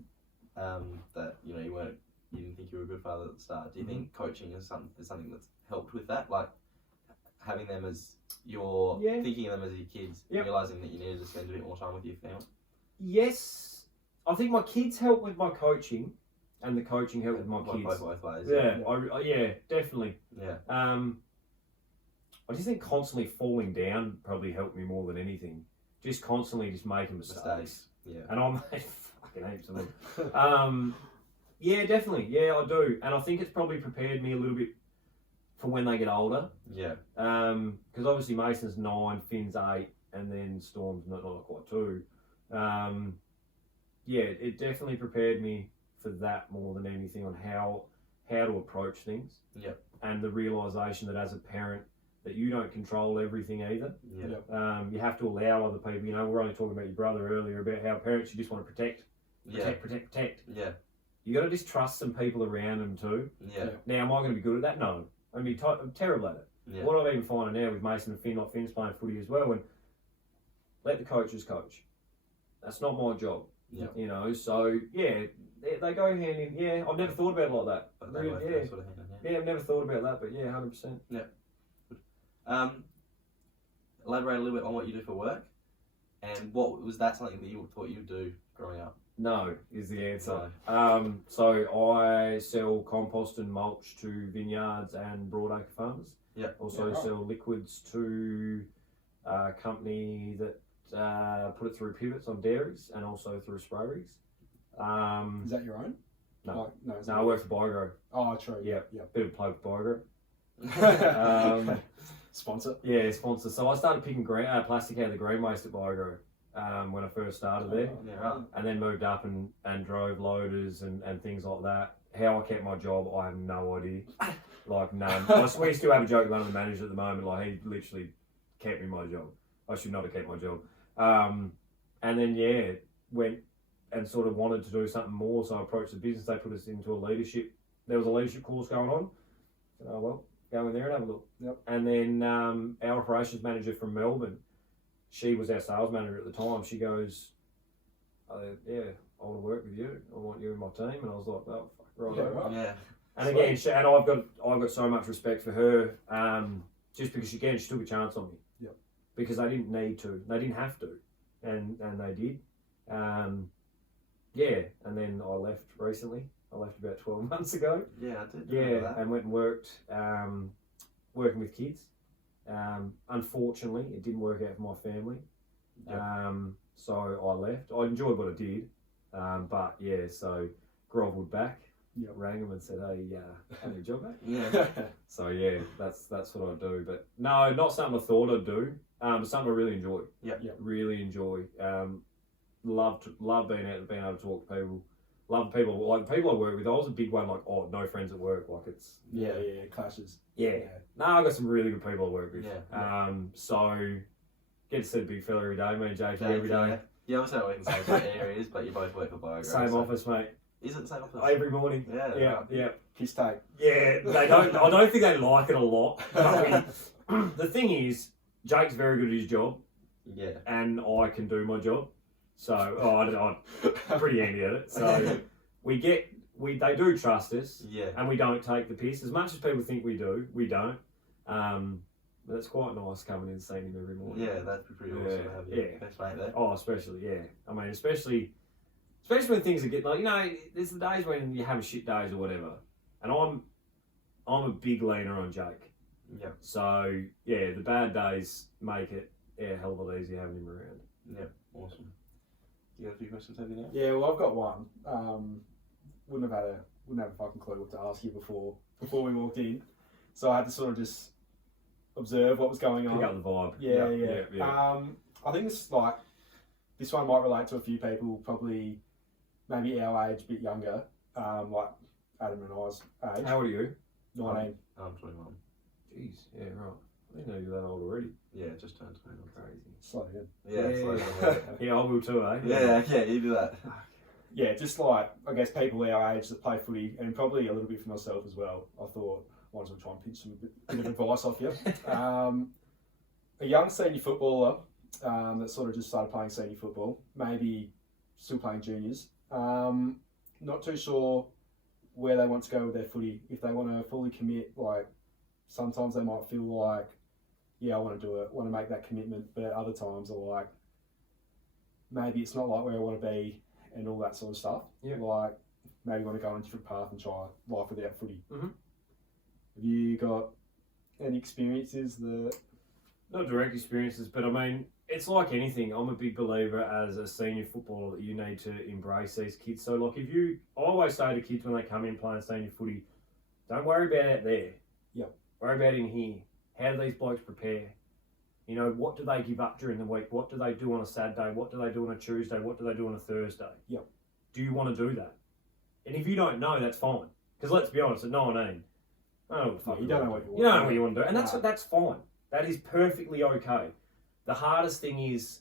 that you didn't think you were a good father at the start. Do you think coaching is something that's helped with that? Like having them as thinking of them as your kids, realizing that you needed to spend a bit more time with your family. Yes, I think my kids help with my coaching, and the coaching helped with my kids. Both ways. Yeah, definitely. Yeah. I just think constantly falling down probably helped me more than anything. Just constantly just making mistakes. Yeah. And I made fucking heaps of them. Yeah, definitely. Yeah, I do. And I think it's probably prepared me a little bit for when they get older. Yeah. Because obviously Mason's 9, Finn's 8, and then Storm's not quite 2. Yeah, it definitely prepared me for that more than anything on how to approach things. Yeah. And the realisation that as a parent, that you don't control everything either. Yeah. You have to allow other people. We're only talking about your brother earlier about how parents, you just want to protect. Yeah. You got to just trust some people around them too. Yeah. Now, am I going to be good at that? No. I'm terrible at it. Yeah. What I'm even finding now with Mason and Finn, like Finn's playing footy as well, and let the coaches coach. That's not my job. Yeah. So yeah, they go hand in. Yeah, I've never thought about it like that. But they both go sort of hand in hand. Yeah, I've never thought about that, but yeah, 100%. Yeah. Elaborate a little bit on what you do for work, and what was that something that you thought you'd do growing up? No, is the answer. No. So I sell compost and mulch to vineyards and broadacre farmers. Yeah. Also sell liquids to a company that put it through pivots on dairies and also through sprayeries. Is that your own? No. No, I work for Biogrow. Oh, true. Yeah. Bit of play with Biogrow. Sponsor. Yeah, sponsor. So I started picking plastic out of the green waste at Biogrow when I first started there. Yeah, right. And then moved up and drove loaders and things like that. How I kept my job, I have no idea. Like none. We still have a joke with one of the managers at the moment, like he literally kept me my job. I should not have kept my job. And then went and sort of wanted to do something more, so I approached the business. They put us into there was a leadership course going on. I said, oh well, go in there and have a look. Yep. And then our operations manager from Melbourne, she was our sales manager at the time. She goes, I want to work with you. I want you in my team. And I was like, oh, fuck, right. Yeah. And again, I've got so much respect for her, just because she took a chance on me. Yep. Because they didn't need to, they didn't have to, and they did. And then I left recently. I left about 12 months ago. Yeah, I did. Yeah, and went and worked, working with kids. Unfortunately, it didn't work out for my family. Yep. So I left. I enjoyed what I did, but yeah, so grovelled back. Yep. Rang them and said, "Hey, have your job back." Yeah. So yeah, that's what I do. But no, not something I thought I'd do. But something I really enjoy. Yeah. Really enjoy. Love being able to talk to people. Love people, like the people I work with. I was a big one, like, oh, no friends at work. Like it's clashes. Yeah. No, I got some really good people I work with. Yeah. So get to see the big fella every day, me and JP every day. Yeah, obviously I work in the same areas, but you both work for Biogrow. Same office, mate. Is it the same office? Every morning. Yeah. Piss take. Yeah, they don't. I don't think they like it a lot. The thing is, Jake's very good at his job. Yeah. And I can do my job. So I'm pretty handy at it. So they do trust us. Yeah. And we don't take the piss. As much as people think we do, we don't. But it's quite nice coming in and seeing him every morning. Yeah, that'd be pretty awesome to have your best mate there. Oh, especially, yeah. I mean, especially when things are getting like, there's the days when you have shit days or whatever. And I'm a big leaner on Jake. Yeah. So yeah, the bad days make it a hell of a lot easier having him around. Yeah, awesome. You got a few questions over now? Yeah, well, I've got one. Wouldn't have a fucking clue what to ask you before we walked in, so I had to sort of just observe what was going on. Pick up the vibe. Yeah. I think this one might relate to a few people, probably maybe our age, a bit younger, like Adam and I's age. How old are you? 19. I'm 21. Jeez, yeah, right. I didn't know you were that old already. Yeah, just turned 21. Crazy. Slow down. Yeah. Yeah, I will too, eh? Yeah, you do that. Yeah, just like, I guess, people our age that play footy, and probably a little bit for myself as well. I thought, might as well try and pinch some bit of advice off you. A young senior footballer that sort of just started playing senior football, maybe still playing juniors, not too sure where they want to go with their footy. If they want to fully commit, like, sometimes they might feel like, yeah, I want to do it, want to make that commitment, but at other times they're like, maybe it's not like where I want to be and all that sort of stuff. Yeah. Like, maybe want to go on a different path and try life without footy. Mm-hmm. Have you got any experiences that... Not direct experiences, but I mean, it's like anything. I'm a big believer as a senior footballer that you need to embrace these kids. So, like, I always say to kids when they come in playing senior footy, don't worry about out there. Yep. Worry about in here. How do these blokes prepare? You know, what do they give up during the week? What do they do on a Saturday? What do they do on a Tuesday? What do they do on a Thursday? Yep. Do you want to do that? And if you don't know, that's fine. Because let's be honest, at 19, you don't know what you want. You don't know what you want to do. And that's fine. That is perfectly okay. The hardest thing is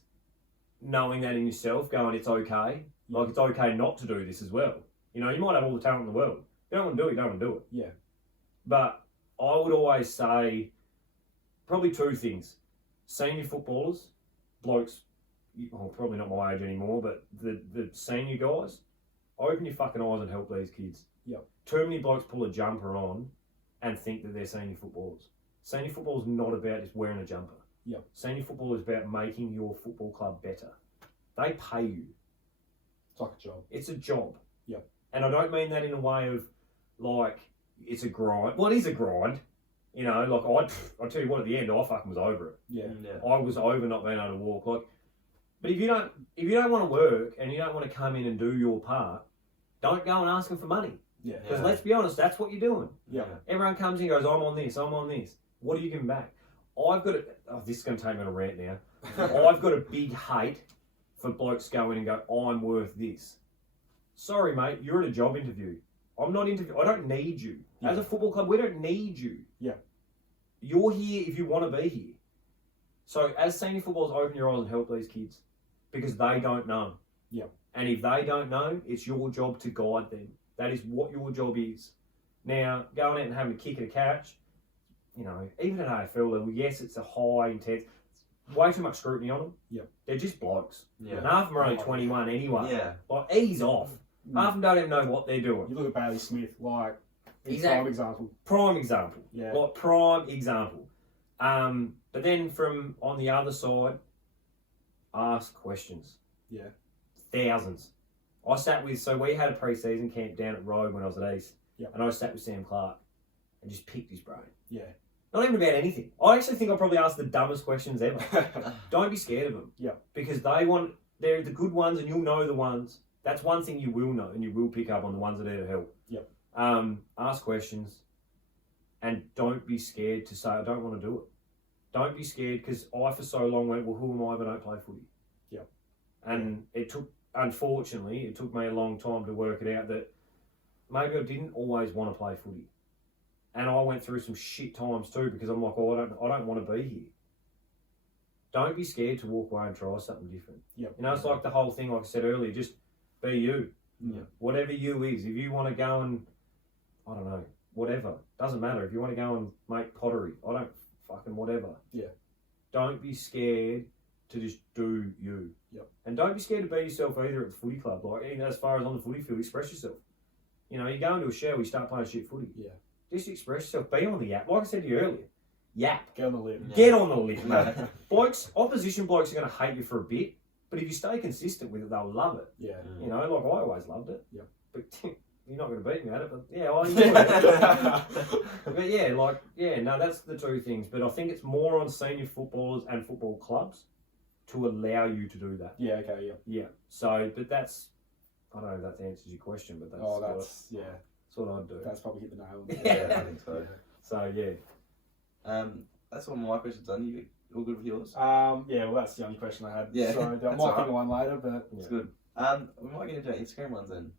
knowing that in yourself, going, it's okay. Like, it's okay not to do this as well. You know, you might have all the talent in the world. If you don't want to do it, you don't want to do it. Yeah. But I would always say probably two things. Senior footballers, blokes, well, probably not my age anymore, but the senior guys, open your fucking eyes and help these kids. Yep. Too many blokes pull a jumper on and think that they're senior footballers. Senior football is not about just wearing a jumper. Yep. Senior football is about making your football club better. They pay you. It's like a job. It's a job. Yep. And I don't mean that in a way of, like, it's a grind. Well, it is a grind. You know, like, I tell you what, at the end, I fucking was over it. Yeah. I was over not being able to walk. Like, but if you don't want to work and you don't want to come in and do your part, don't go and ask them for money. Yeah. Because let's be honest, that's what you're doing. Yeah. Everyone comes in and goes, I'm on this. What are you giving back? This is going to take me on a rant now. I've got a big hate for blokes going and go, I'm worth this. Sorry, mate, you're at a job interview. I'm not interviewing. I don't need you. As a football club, we don't need you. Yeah. You're here if you want to be here. So as senior footballers, open your eyes and help these kids because they don't know. Yeah. And if they don't know, it's your job to guide them. That is what your job is. Now, going out and having a kick and a catch, you know, even at AFL level, yes, it's a high intense, way too much scrutiny on them. Yeah. They're just blokes. Yeah. And half of them are only 21 anyway. Yeah. Like, ease off. Half of them don't even know what they're doing. You look at Bailey Smith, like, Exactly. Prime example. Yeah. Like, prime example. But then from on the other side, ask questions. Yeah. Thousands. We had a pre-season camp down at Road when I was at East. Yeah. And I sat with Sam Clark and just picked his brain. Yeah. Not even about anything. I actually think I probably asked the dumbest questions ever. Don't be scared of them. Yeah. Because they're the good ones and you'll know the ones. That's one thing you will know and you will pick up on the ones that are there to help. Yep. Ask questions and don't be scared to say, I don't want to do it. Don't be scared because I for so long went, well, who am I if I don't play footy? Yep. And unfortunately, it took me a long time to work it out that maybe I didn't always want to play footy. And I went through some shit times too because I'm like, oh, I don't want to be here. Don't be scared to walk away and try something different. Yep. You know, it's like the whole thing, like I said earlier, just be you. Yeah. Whatever you is. If you want to go and, I don't know, whatever. Doesn't matter. If you want to go and make pottery, I don't fucking whatever. Yeah. Don't be scared to just do you. Yep. And don't be scared to be yourself either at the footy club. Like, even as far as on the footy field, express yourself. You know, you go into a show, you start playing shit footy. Yeah. Just express yourself. Be on the yap. Like I said to you earlier. Yap. Get on the lip. Yeah. Get on the lip, mate. Opposition blokes are going to hate you for a bit, but if you stay consistent with it, they'll love it. Yeah. You know, like I always loved it. Yep. But you're not going to beat me at it, but yeah, I enjoy it. But no, that's the two things. But I think it's more on senior footballers and football clubs to allow you to do that. Yeah, okay, yeah. Yeah. So, but that's, I don't know if that answers your question, but that's, that's what I'd do. That's probably hit the nail. Yeah, I think so. So, yeah. that's all my questions done. You all good with yours? Yeah, well, that's the only question I had. Yeah, So I might think of one later, but it's good. We might get into our Instagram ones then.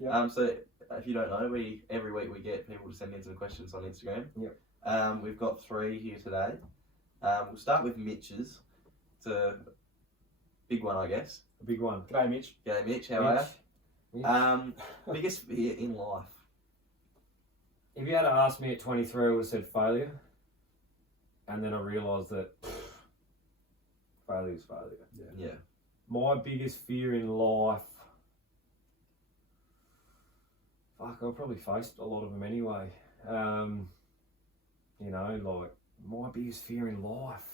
Yeah. So if you don't know, every week we get people to send in some questions on Instagram. Yep. We've got 3 here today. We'll start with Mitch's. It's a big one, I guess. A big one. G'day, Mitch. G'day, Mitch. How are you? Biggest fear in life? If you had to ask me at 23, I would have said failure. And then I realised that failure is failure. Yeah. My biggest fear in life... I've probably faced a lot of them anyway. You know, like, my biggest fear in life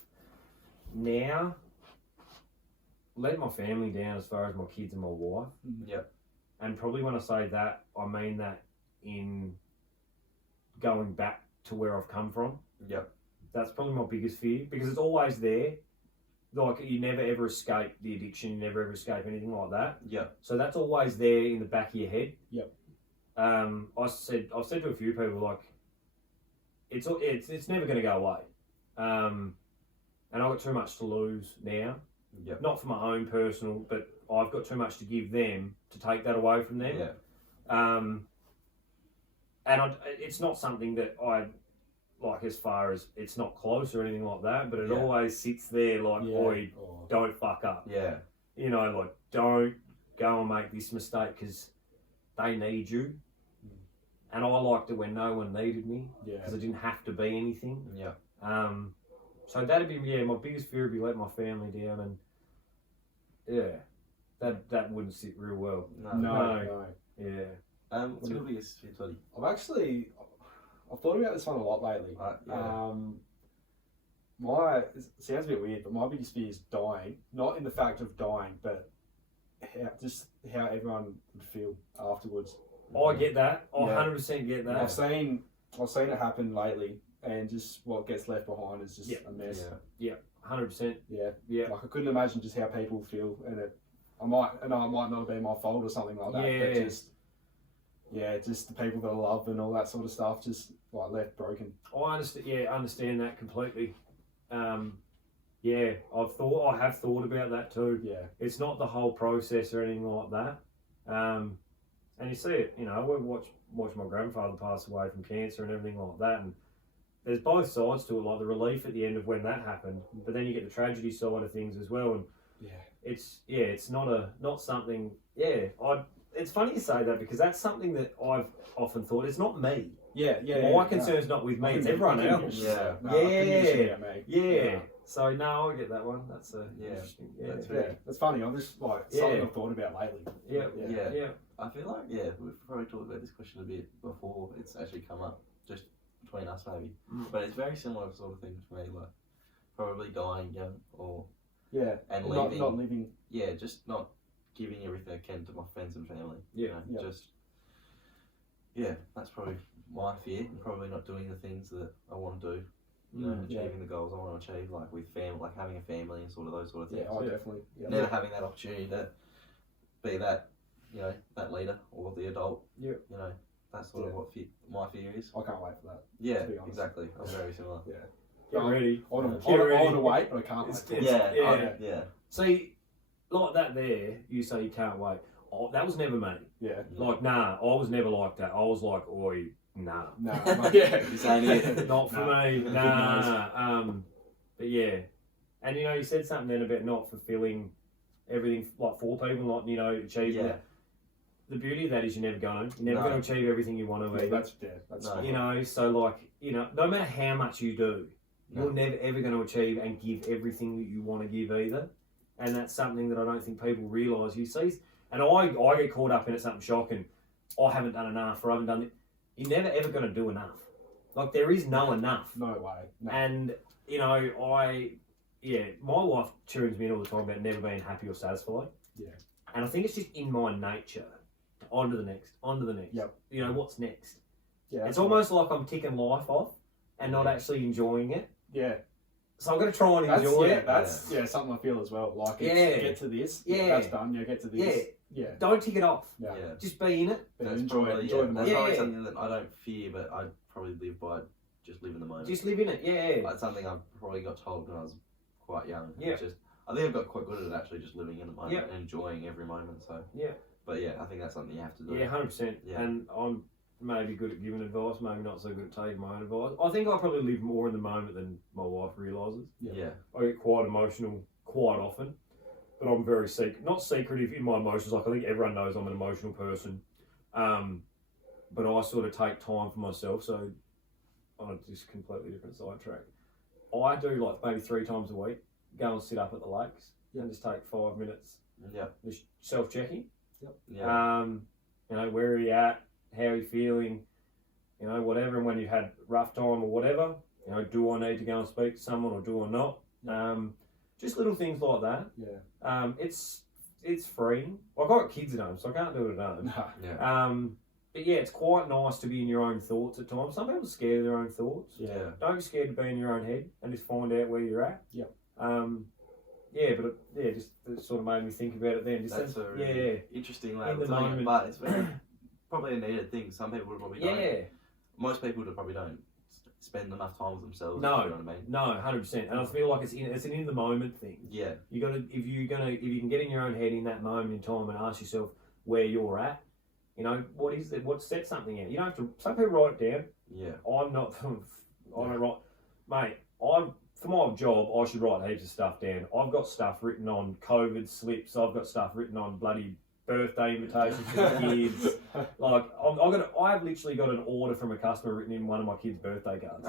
now, letting my family down as far as my kids and my wife. Yep. And probably when I say that, I mean that in going back to where I've come from. Yep. That's probably my biggest fear, because it's always there. Like, you never ever escape the addiction, you never ever escape anything like that. Yep. So that's always there in the back of your head. Yep. I've said to a few people, like, it's never going to go away. And I've got too much to lose now. Yep. Not for my own personal, but I've got too much to give them to take that away from them. Yeah. And it's not something that I like, as far as it's not close or anything like that, but it always sits there like, boy, don't fuck up. Yeah. You know, like, don't go and make this mistake, because they need you. And I liked it when no one needed me, because I didn't have to be anything. Yeah. So that'd be, my biggest fear would be letting my family down, and that wouldn't sit real well. No. Yeah. What's your biggest fear, Toddy? I've thought about this one a lot lately. It sounds a bit weird, but my biggest fear is dying. Not in the fact of dying, but how everyone would feel afterwards. I get that. I 100% get that. I've seen it happen lately, and just what gets left behind is just a mess. Yeah, 100%. Yeah. Like, I couldn't imagine just how people feel, and I might not be my fault or something like that. But just the people that I love and all that sort of stuff, just like left broken. I understand that completely. I have thought about that too. Yeah. It's not the whole process or anything like that. And you see it, you know, I watched my grandfather pass away from cancer and everything like that, and there's both sides to it, like the relief at the end of when that happened, but then you get the tragedy side of things as well, and it's not something. It's funny you say that, because that's something that I've often thought. It's not me. My concern's not with me. It's everyone else. So no, I get that one. That's interesting. That's funny. I'm just like something I've thought about lately. Yeah. I feel like we've probably talked about this question a bit before it's actually come up, just between us maybe. But it's very similar sort of thing for me, like probably dying young and leaving. Not living. Yeah, just not giving everything I can to my friends and family. That's probably my fear, and probably not doing the things that I want to do. You know, achieving the goals I want to achieve, like with family, like having a family and sort of those sort of things. Definitely. Never having that opportunity to be that, you know, that leader or the adult. You know, that's sort of what my fear is. I can't wait for that. Yeah, exactly. I'm very similar. Get ready. I want to wait, but I can't wait. Yeah. See, like that there, you say you can't wait. Oh, that was never me. Like, nah, I was never like that. I was like, oi, nah. You're saying it. Not for me. Nah. But and you know, you said something then about not fulfilling everything, like, for people, like, you know, achieving. The beauty of that is you're never going to achieve everything you want to either. That's you know, so like, you know, no matter how much you do, you're never ever going to achieve and give everything that you want to give either. And that's something that I don't think people realise. You see, and I get caught up in it, something shocking. I haven't done enough, or I haven't done it. You're never ever going to do enough. Like, there is no enough. No way. No. And, you know, my wife tunes me in all the time about never being happy or satisfied. And I think it's just in my nature. On to the next. You know, what's next? It's almost like I'm ticking life off and not actually enjoying it. So I've got to try and enjoy it. That's something I feel as well. Like, get to this. That's done. Get to this. Don't tick it off. Just be in it. That's enjoy probably, it. Enjoy the that's probably something that I don't fear, but I probably live by just live in the moment. Just live in it, yeah. That's something I probably got told when I was quite young. Yeah. I think I've got quite good at actually just living in the moment and enjoying every moment. So yeah. But yeah, I think that's something you have to do. Yeah, 100%. Yeah. And I'm maybe good at giving advice, maybe not so good at taking my own advice. I think I probably live more in the moment than my wife realises. Yeah. I get quite emotional quite often, but I'm very not secretive in my emotions. Like I think everyone knows I'm an emotional person, but I sort of take time for myself. So on a just completely different sidetrack, I do like maybe 3 times a week go and sit up at the lakes and just take 5 minutes. Yeah. Just self-checking. Yep. Yeah. You know, where are you at? How are you feeling? You know, whatever. And when you've had a rough time or whatever, you know, do I need to go and speak to someone or do I not? Just little things like that. Yeah. It's freeing. Like I've got kids at home, so I can't do it at home. Yeah. But yeah, it's quite nice to be in your own thoughts at times. Some people are scared of their own thoughts. Yeah. Don't be scared to be in your own head and just find out where you're at. Yeah. Just it sort of made me think about it then. Just that's a really interesting way of doing it, but it's probably a needed thing. Some people probably don't. Most people probably don't spend enough time with themselves. No, you know what I mean? No, 100%. And I feel like it's an in the moment thing. Yeah. You got to if you can get in your own head in that moment in time and ask yourself where you're at. You know, what is it? What set something out? You don't have to. Some people write it down. Yeah. I'm not. I don't write, mate. For my job, I should write heaps of stuff down. I've got stuff written on COVID slips. I've got stuff written on bloody birthday invitations for the kids. Like I've literally got an order from a customer written in one of my kids' birthday cards.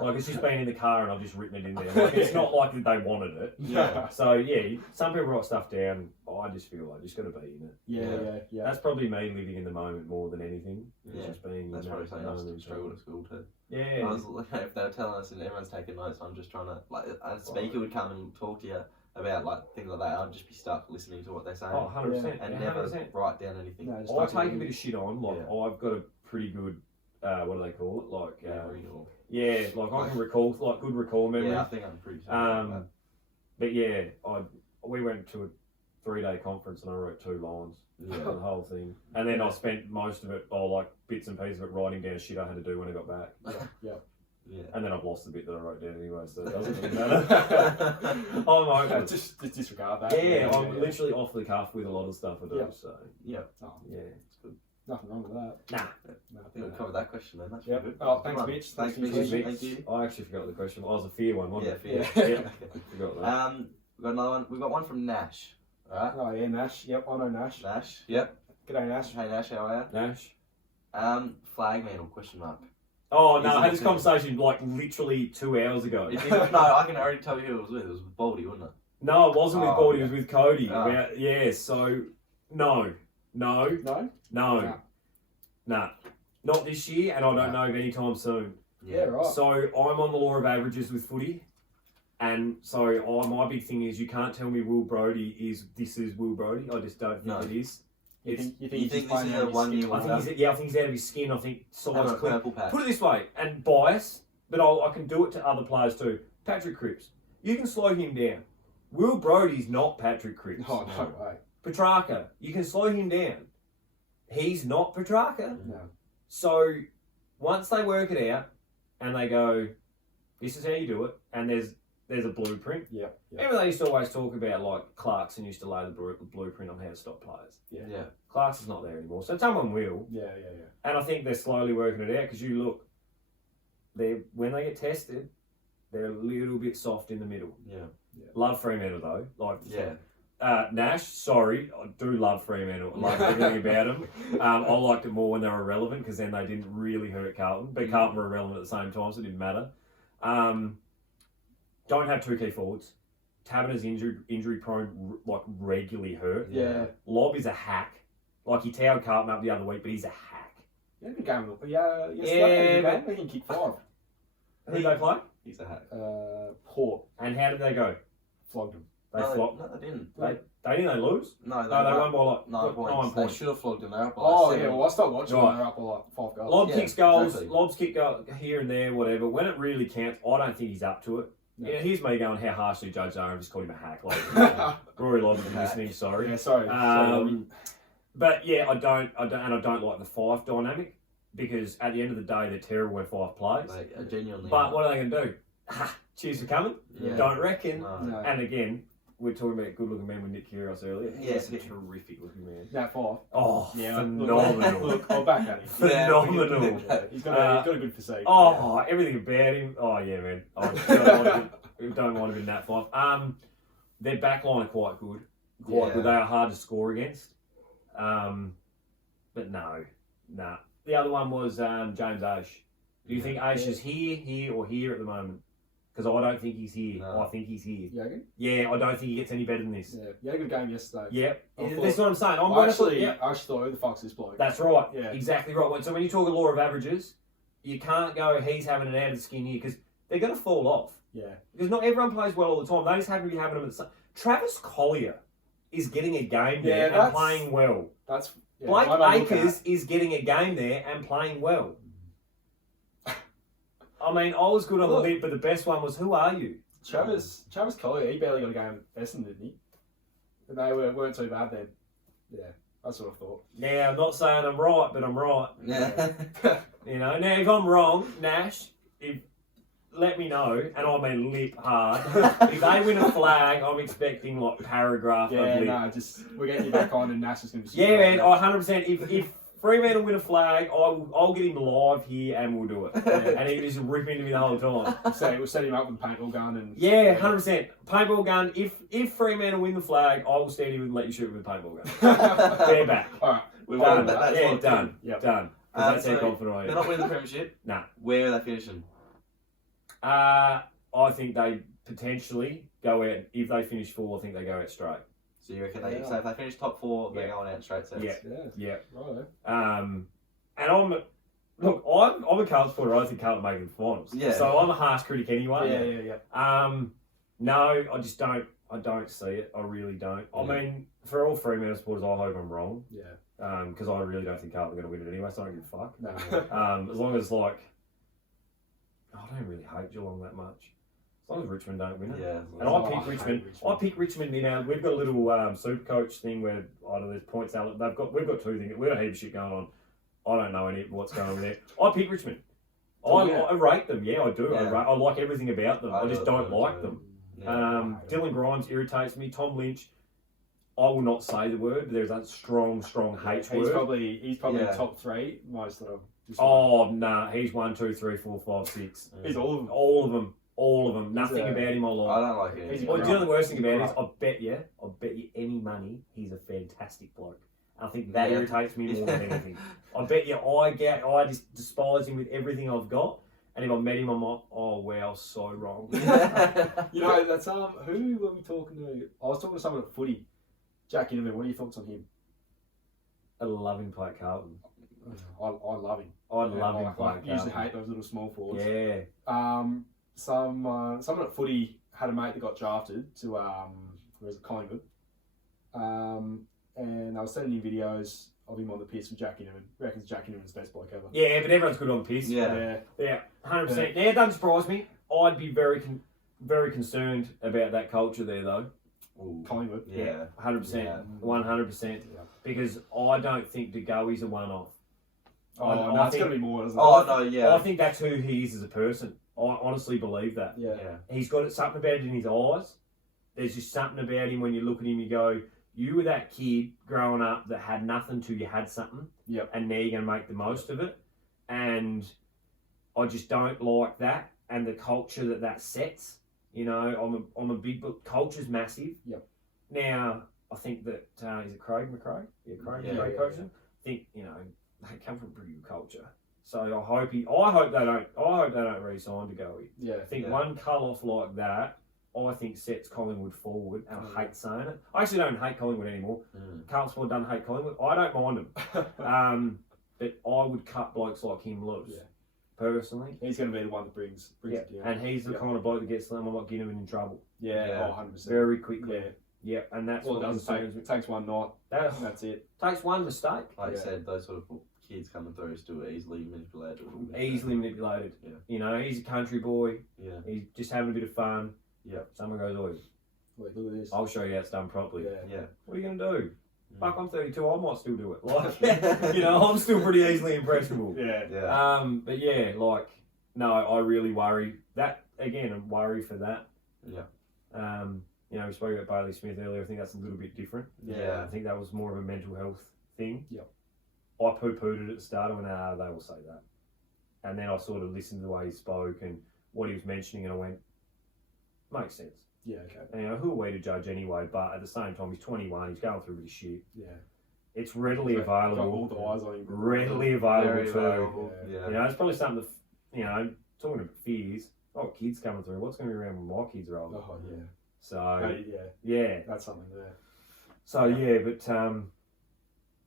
Like it's just been in the car and I've just written it in there. Like it's not like they wanted it. Yeah. So yeah, some people write stuff down. I just feel like just got to be in it. Yeah. That's probably me living in the moment more than anything. Yeah. Just being. That's probably something I struggled at school too. Yeah. I was looking if they were telling us and everyone's taking notes, I'm just trying to like a speaker would come and talk to you about like things like that. I'd just be stuck listening to what they're saying. 100%. And never write down anything. No, I take a bit of shit on. Like I've got a pretty good what do they call it? Like like I can recall like good recall memory. Yeah, I think I'm pretty sure. But yeah, we went to a 3-day conference and I wrote 2 lines. Yeah, the whole thing. And then I spent most of it, like bits and pieces of it, writing down shit I had to do when I got back. Yeah. And then I've lost the bit that I wrote down anyway, so it doesn't really matter. I'm open. Just disregard that. Yeah, I'm literally off the cuff with a lot of stuff I do, so. Yeah. It's good. Nothing wrong with that. Nah. I think we covered that question then. That's good. Oh, thanks, Mitch. Thanks, Mitch. Thank you. I actually forgot the question. I was a fear one, wasn't it? Yeah. I forgot that. We've got another one. We've got one from Nash. Alright. Oh yeah, Nash. Yep, I know Nash. Nash. Yep. G'day, Nash. Hey, Nash. How are you? Nash. Flag man or question mark? Oh no, I had this conversation like literally 2 hours ago. No, I can already tell you who it was with. It was with Baldy, wasn't it? No, it wasn't with Baldy. It was with Cody. Oh. So no. Nah. Not this year, and I don't know of any time soon. Yeah, right. So I'm on the law of averages with footy. And so my big thing is you can't tell me Will Brodie is Will Brodie. I just don't think it is. You think this is a 1 year wonder? I think he's out of his skin. I think size clear. Patch. Put it this way, and bias, but I can do it to other players too. Patrick Cripps, you can slow him down. Will Brodie's not Patrick Cripps. Oh, no way. Petrarca, you can slow him down. He's not Petrarca. No. So once they work it out and they go, this is how you do it, and there's a blueprint. Yeah. Remember they used to always talk about like Clarkson used to lay the blueprint on how to stop players. Yeah. Clarkson's not there anymore, so someone will. Yeah. And I think they're slowly working it out because you look, when they get tested, they're a little bit soft in the middle. Yeah. Love Fremantle though. Nash, sorry, I do love Fremantle. I love everything about them. I liked it more when they were irrelevant because then they didn't really hurt Carlton. But Carlton were irrelevant at the same time, so it didn't matter. Don't have 2 key forwards. Tabitha's injury prone, like regularly hurt. Yeah. Lob is a hack. Like he towed Carlton up the other week, but he's a hack. Yeah, good game. Yeah. They can kick 5. Who did they play? He's a hack. Port. And how did they go? Flogged them. Flogged. No, they didn't. They didn't lose? No, they won by like 9 points. They should have flogged them. They're up by like 7. Well, I stopped watching when they're up by like 5 goals. Lob kicks goals. Exactly. Lobs kick here and there, whatever. When it really counts, I don't think he's up to it. No. You know, here's me going, how harshly Judge Aaron just called him a hack. Like, Rory Lobb is listening, sorry. Yeah, sorry. But yeah, I don't like the 5 dynamic. because at the end of the day, they're terrible when 5 plays. Like, genuinely. But what are they going to do? Cheers for coming? Yeah. Don't reckon. No. And again, we're talking about good-looking men with Nick Kyrgios earlier. Yeah. He's a terrific-looking man. Nat 5. Oh, Yeah, phenomenal. Look, I'll back at him. Phenomenal. He's got a good physique. Oh, everything about him. Oh, yeah, man. I don't want him in that 5. Their back line are quite good. Quite good. They are hard to score against. But no. Nah. The other one was James Aish. Do you think Aish is here, or here at the moment? Because I don't think he's here. No. I think he's here. Yeah, I don't think he gets any better than this. Yeah, he had a good game yesterday. Yep. That's what I'm saying. I actually thought, who the fuck's this bloke? That's right. Yeah. Exactly right. So when you talk a law of averages, you can't go, he's having an out of the skin here, because they're going to fall off. Yeah. Because not everyone plays well all the time. They just happen to be having them at the same. Travis Collier is getting a game there and playing well. Blake Acres is getting a game there and playing well. I mean, I was good on the lip, but the best one was, who are you? Travis Collier, he barely got a game at Essendon, didn't he? And they weren't too bad then. Yeah, that's what I thought. Now, I'm not saying I'm right, but I'm right. Yeah. You know, now if I'm wrong, Nash, let me know, and I mean lip hard. If they win a flag, I'm expecting like paragraph of lip. Yeah, no, we're getting you back on, and Nash is going to be. Yeah, man, 100%. If Fremantle win a flag, I'll get him live here and we'll do it. And he can just rip into me the whole time. So we'll set him up with a paintball gun and. Yeah, 100%. Paintball gun. If Fremantle win the flag, I will stand here and let you shoot with a paintball gun. Fair back. All right, we've done. That. Done. Yep. Done. That's how confident I am. They're not winning the premiership. Nah. Where are they finishing? I think they potentially go out. If they finish 4, I think they go out straight. So you reckon so if they finish top 4, they're going out straight sets? Yeah. Right. And I'm a Carlton supporter. I think Carlton making the finals. Yeah. So I'm a harsh critic anyway. Yeah. No, I just don't. I don't see it. I really don't. I mean, for all Fremantle supporters, I hope I'm wrong. Yeah. Because I really don't think Carlton are going to win it anyway. So I don't give a fuck. No. As long as I don't really hate Geelong that much. As long as Richmond don't win it. Yeah. And I pick Richmond. I pick Richmond. You know, we've got a little super coach thing where there's points out. We've got 2 things. We've got a heap of shit going on. I don't know what's going on there. I pick Richmond. I rate them. Yeah, I do. Yeah. I like everything about them. I just don't like them. Yeah. Dylan Grimes irritates me. Tom Lynch. I will not say the word, but there's that strong H word. He's probably top 3 most that I've. Oh nah, he's 1, 2, 3, 4, 5, 6. He's all of them. All of them. Nothing about him I like. I don't like it. The worst thing about it is, I bet you any money, he's a fantastic bloke. I think that irritates me more than anything. I bet you I just despise him with everything I've got. And if I met him, I'm like, oh wow, so wrong. You know, that's who were we talking to? I was talking to someone at footy. Jack Innerman, what are your thoughts on him? I love him play at Carlton. I love him. I love him play at Carlton. I usually hate those little small forwards. Yeah. Someone at footy had a mate that got drafted to Collingwood. And I was sending him videos of him on the piss with Jack Innerman. Reckons Jack Innerman's the best bloke ever. Yeah, but everyone's good on the piss. Yeah, 100%. Now, it doesn't surprise me. I'd be very concerned about that culture there, though. Ooh. Collingwood. Yeah, 100%. 100%. Yeah. Because I don't think De Goey's a one-off. No, it's got to be more, isn't it? Oh, no, yeah. I think that's who he is as a person. I honestly believe that. Yeah. He's got something about it in his eyes. There's just something about him when you look at him, you go, you were that kid growing up that had nothing till you had something. Yep. And now you're going to make the most of it. And I just don't like that. And the culture that sets. You know, I'm a big, but culture's massive. Yep. Now, I think that, is it Craig McRae? Yeah, Craig McRae coached him. I think, they come from a pretty good culture. So I hope they don't re-sign De Goey. Yeah. I think one cull-off like that, I think sets Collingwood forward, and I hate saying it. I actually don't hate Collingwood anymore. Carlton Sport doesn't hate Collingwood. I don't mind them. But I would cut blokes like him loose. Yeah. Personally. He's going to be the one that brings it down. And he's the kind of bloke that gets them. I'm not getting him in trouble. Yeah, 100%. Very quickly. Yeah, and that's what concerns me. It takes one night. That's it. Takes one mistake. Like I said, those sort of kids coming through still easily manipulated. Easily manipulated. Yeah. He's a country boy. Yeah. He's just having a bit of fun. Yeah. Someone goes, "Oi, wait, look at this. I'll show you how it's done properly." Yeah. What are you going to do? fuck, I'm 32, I might still do it. Like, you know, I'm still pretty easily impressionable. Yeah. But yeah, like, no, I really worry. That, again, I'm worried for that. Yeah. You know, we spoke about Bailey Smith earlier. I think that's a little bit different. Yeah. I think that was more of a mental health thing. Yep. I poo-pooed it at the start. I went, they will say that. And then I sort of listened to the way he spoke and what he was mentioning, and I went, makes sense. Yeah, okay. And, you know, who are we to judge anyway? But at the same time, he's 21. He's going through a bit of shit. Yeah. It's readily available. Got all the eyes on him. Readily available too. Available. Yeah. You know, it's probably something that, you know, talking about fears. Oh, kids coming through. What's going to be around when my kids are older? Oh, yeah. So, yeah. That's something there. So, yeah, but,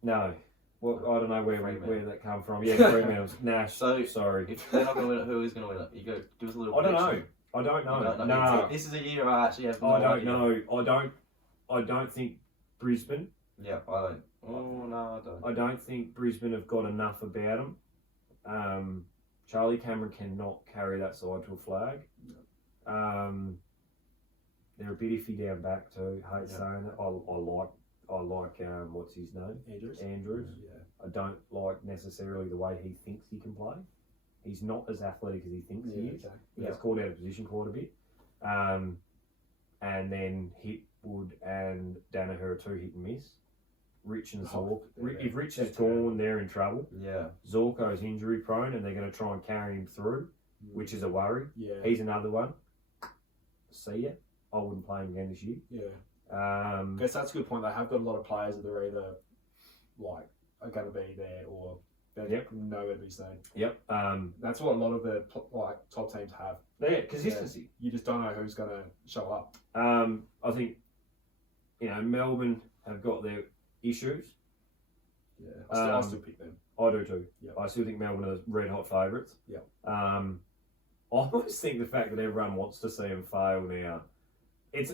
no. Well, I don't know where that come from. Yeah, Freeman. Nash. So, sorry. If they're not going to win it, who is going to win it? You go, give us a little I don't know. prediction. I don't know. You don't know. No. This is a year I actually have no I don't idea. know. I don't think Brisbane. Yeah, I don't. Oh, no, I don't. I don't think Brisbane have got enough about them. Charlie Cameron cannot carry that side to a flag. They're a bit iffy down back too. Hate saying it. I like what's his name? Andrews. Yeah. I don't like necessarily the way he thinks he can play. He's not as athletic as he thinks he is. Okay. He gets called out of position quite a bit. And then Hitwood and Danaher are 2 hit and miss. Rich and Zork. If Rich is gone, they're in trouble. Yeah. Zorko's injury prone and they're going to try and carry him through, which is a worry. Yeah. He's another one. See ya. I wouldn't play him again this year. Yeah. I guess that's a good point. They have got a lot of players that are either like are going to be there or they're nowhere to be seen. Yep. That's what a lot of the like top teams have. Yeah, consistency. You just don't know who's going to show up. I think, you know, Melbourne have got their issues. Yeah, I still pick them. I do too. Yep. I still think Melbourne are red hot favourites. Yeah. I almost think the fact that everyone wants to see them fail now. It's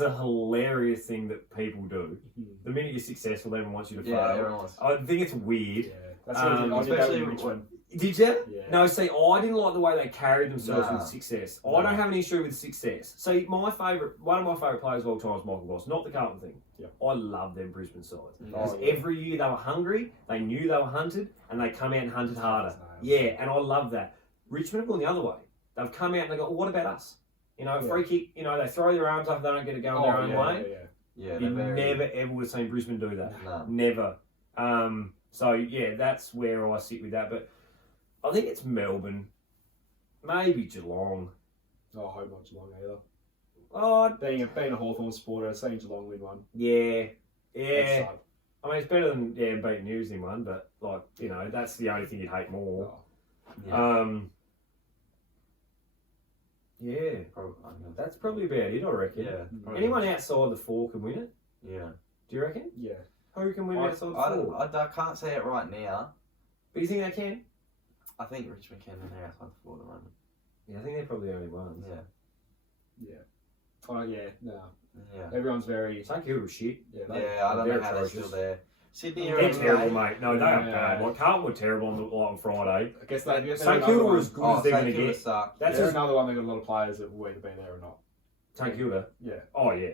a hilarious thing that people do. The minute you're successful, everyone wants you to fail. I think it's weird. Yeah, that's especially Richmond. Did you? Yeah. No, see, I didn't like the way they carried themselves with success. I don't have an issue with success. See, one of my favourite players of all time is Michael Goss, not the Carlton thing. Yep. I love them Brisbane sides. Because every year they were hungry, they knew they were hunted, and they come out and hunted harder. Yeah, and I love that. Richmond have gone the other way. They've come out and they go, well, what about us? You know, free kick, you know, they throw their arms up, they don't get it going their own way. Yeah, you never ever would have seen Brisbane do that. No. Never. So, yeah, that's where I sit with that. But I think it's Melbourne. Maybe Geelong. I hope not Geelong either. Oh, Being a Hawthorn supporter, seeing Geelong win one. yeah. I mean, it's better than beating News in one, but, like, you know, that's the only thing you'd hate more. Yeah, that's probably about it, I reckon. Yeah. Anyone outside the 4 can win it? Yeah. Do you reckon? Yeah. Who can win outside the 4? I can't say it right now. But you think they can? I think Richmond can win outside the 4 at the moment. Yeah, I think they're probably the only ones. Yeah. Oh, yeah, no. Yeah. Everyone's very... St Kilda was shit. I don't know how they're still there. Sydney are they're terrible, mate. No, they are bad. Like, Carlton were terrible on Friday. I guess they... St Kilda were as good as they're going to get. That's another one. They've got a lot of players that will either be there or not. St Kilda? Yeah. Oh, yeah.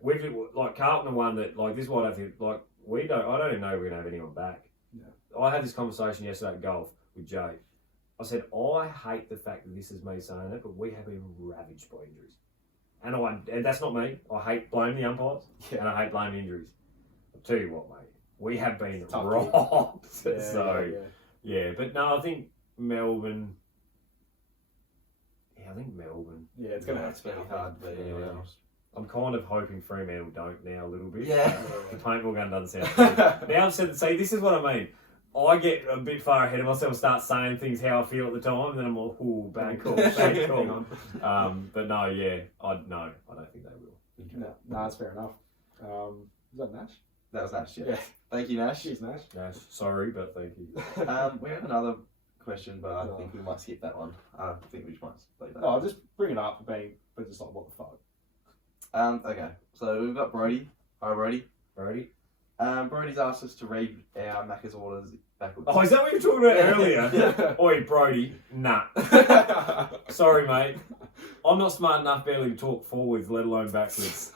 We've, like, Carlton are one that, like, this is what I think, like, I don't even know if we're going to have anyone back. Yeah. I had this conversation yesterday at golf with Jay. I said, I hate the fact that this is me saying it, but we have been ravaged by injuries. And that's not me. I hate blaming the umpires, and I hate blaming injuries. I'll tell you what, mate. We have been robbed. But no, I think Melbourne. Yeah, I think Melbourne. Yeah, it's going to have to be hard to beat anyone else. I'm kind of hoping Fremantle don't now a little bit. Yeah. The paintball gun doesn't sound good. Now I've said, see, this is what I mean. I get a bit far ahead of myself, start saying things how I feel at the time, and then I'm like, ooh, bad call, bad call. But no, I don't think they will. No, that's fair enough. Is that Nash? That was Nash, yeah. Thank you, Nash. Cheers, Nash. Nash, sorry, but thank you. We have another question, but I think we might skip that one. I think we just might leave that. Oh, just bring it up but just like, what the fuck? Okay, so we've got Brody. Hi, Brody. Brody? Brody's asked us to read our Macca's orders backwards. Oh, is that what you were talking about earlier? Yeah. Oi, Brody, nah. Sorry, mate. I'm not smart enough barely to talk forwards, let alone backwards.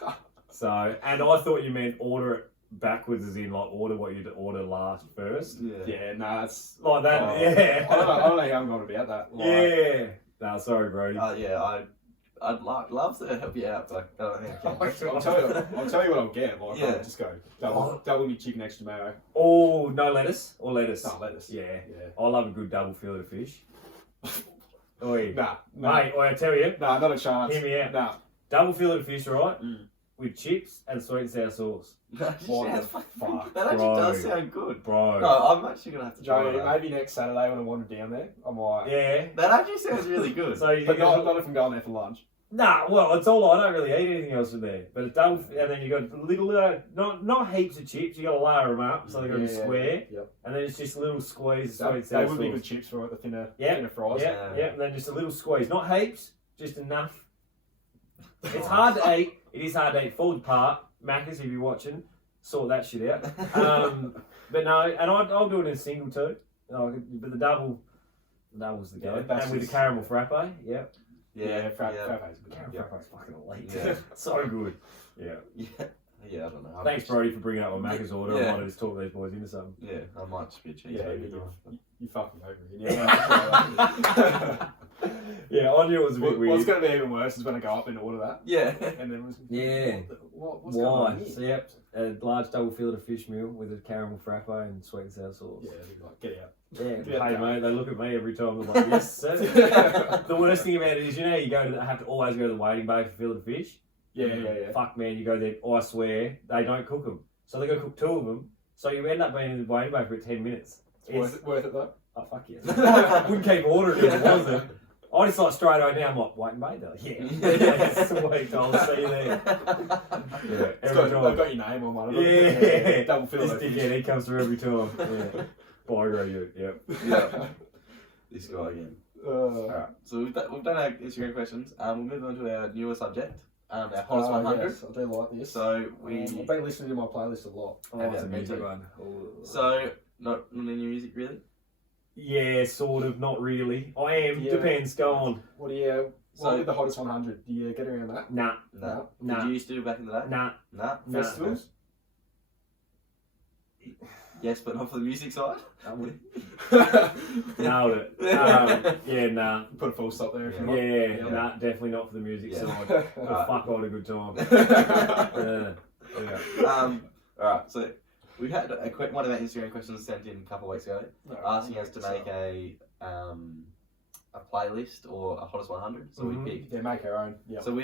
So, and I thought you meant order it backwards as in like order what you'd order last first. Yeah, nah, it's like that. I don't know how I'm going about that. Like, yeah. Nah, sorry, Brody. I'd love to help you out, but I don't think I can. I'll tell you what I'll get. Like, I'll just go double me chicken extra mayo. Oh, no lettuce or lettuce? No lettuce. Yeah. I love a good double fillet of fish. Oi. Nah. Mate, I tell you. Nah, not a chance. Hear me out. Nah. Double fillet of fish, right? With chips and sweet and sour sauce. That actually Bro. does sound good. Bro. No, I'm actually going to have to try that. Maybe next Saturday when I wander down there, I might. Yeah. That actually sounds really good. So you But not if I'm going there for lunch. Nah, well, it's all I don't really eat anything else from there. But it's double, and then you got little, not heaps of chips. You got to layer them up so they're going to be square. Yep. And then it's just a little squeeze. They would be good chips for the thinner fries. Yeah, and then just a little squeeze, not heaps, just enough. It's hard to eat. It is hard to eat. Falls apart. Macca's, if you're watching, sort that shit out. But no, and I'll do it in a single too. But the double's the go. And with the caramel frappe, yep. Yeah, frappe's good. Caramel frappe's fucking elite. Yeah. So good. Yeah. Yeah, I don't know. Thanks, Brody, for bringing up my Macca's order. I wanted to just talk these boys into something. Yeah, I might just be a cheese. You fucking over it. Yeah, I knew it was a bit weird. What's going to be even worse is when I go up and order that. Yeah. And then what's Why? going on here? So, yep, a large double fillet of fish meal with a caramel frappe and sweet and sour sauce. Yeah, they'd be like, get out. Yeah, hey mate, they look at me every time. They're like, yes, sir. The worst thing about it is, you know, you have to always go to the waiting bay for fillet of fish. Yeah. Fuck man, you go there. I swear they don't cook them, so they got to cook 2 of them. So you end up being in the waiting bay for 10 minutes. It's worth it though. Oh fuck yeah! I wouldn't keep ordering if it wasn't. I just like straight away now. I'm like waiting bay though. Yeah, sweet. I'll see you there. Yeah, every time. I've got your name on one of them. Yeah, double fillet. This dickhead, he comes through every time. Yeah. Bye, you. Yeah. This guy again. Alright, so we've done our Instagram questions. We'll move on to our newer subject, our hottest 100. Yes, I do like this. So I've been listening to my playlist a lot. It's a music one. So not any music really? Yeah, sort of. Not really. I am. Yeah. Depends. Go on. What with the hottest 100? Do you get around that? Nah. Did you used to do back in the day? Nah. Festivals? Yes, but not for the music side. Nailed it. Yeah, nah. Put a full stop there. Yeah, nah, definitely not for the music side. Fuck, I had a good time. Alright, so we had one of our Instagram questions sent in a couple of weeks ago, asking us to make a playlist or a hottest 100. So we picked. Yeah, make our own. Yeah. So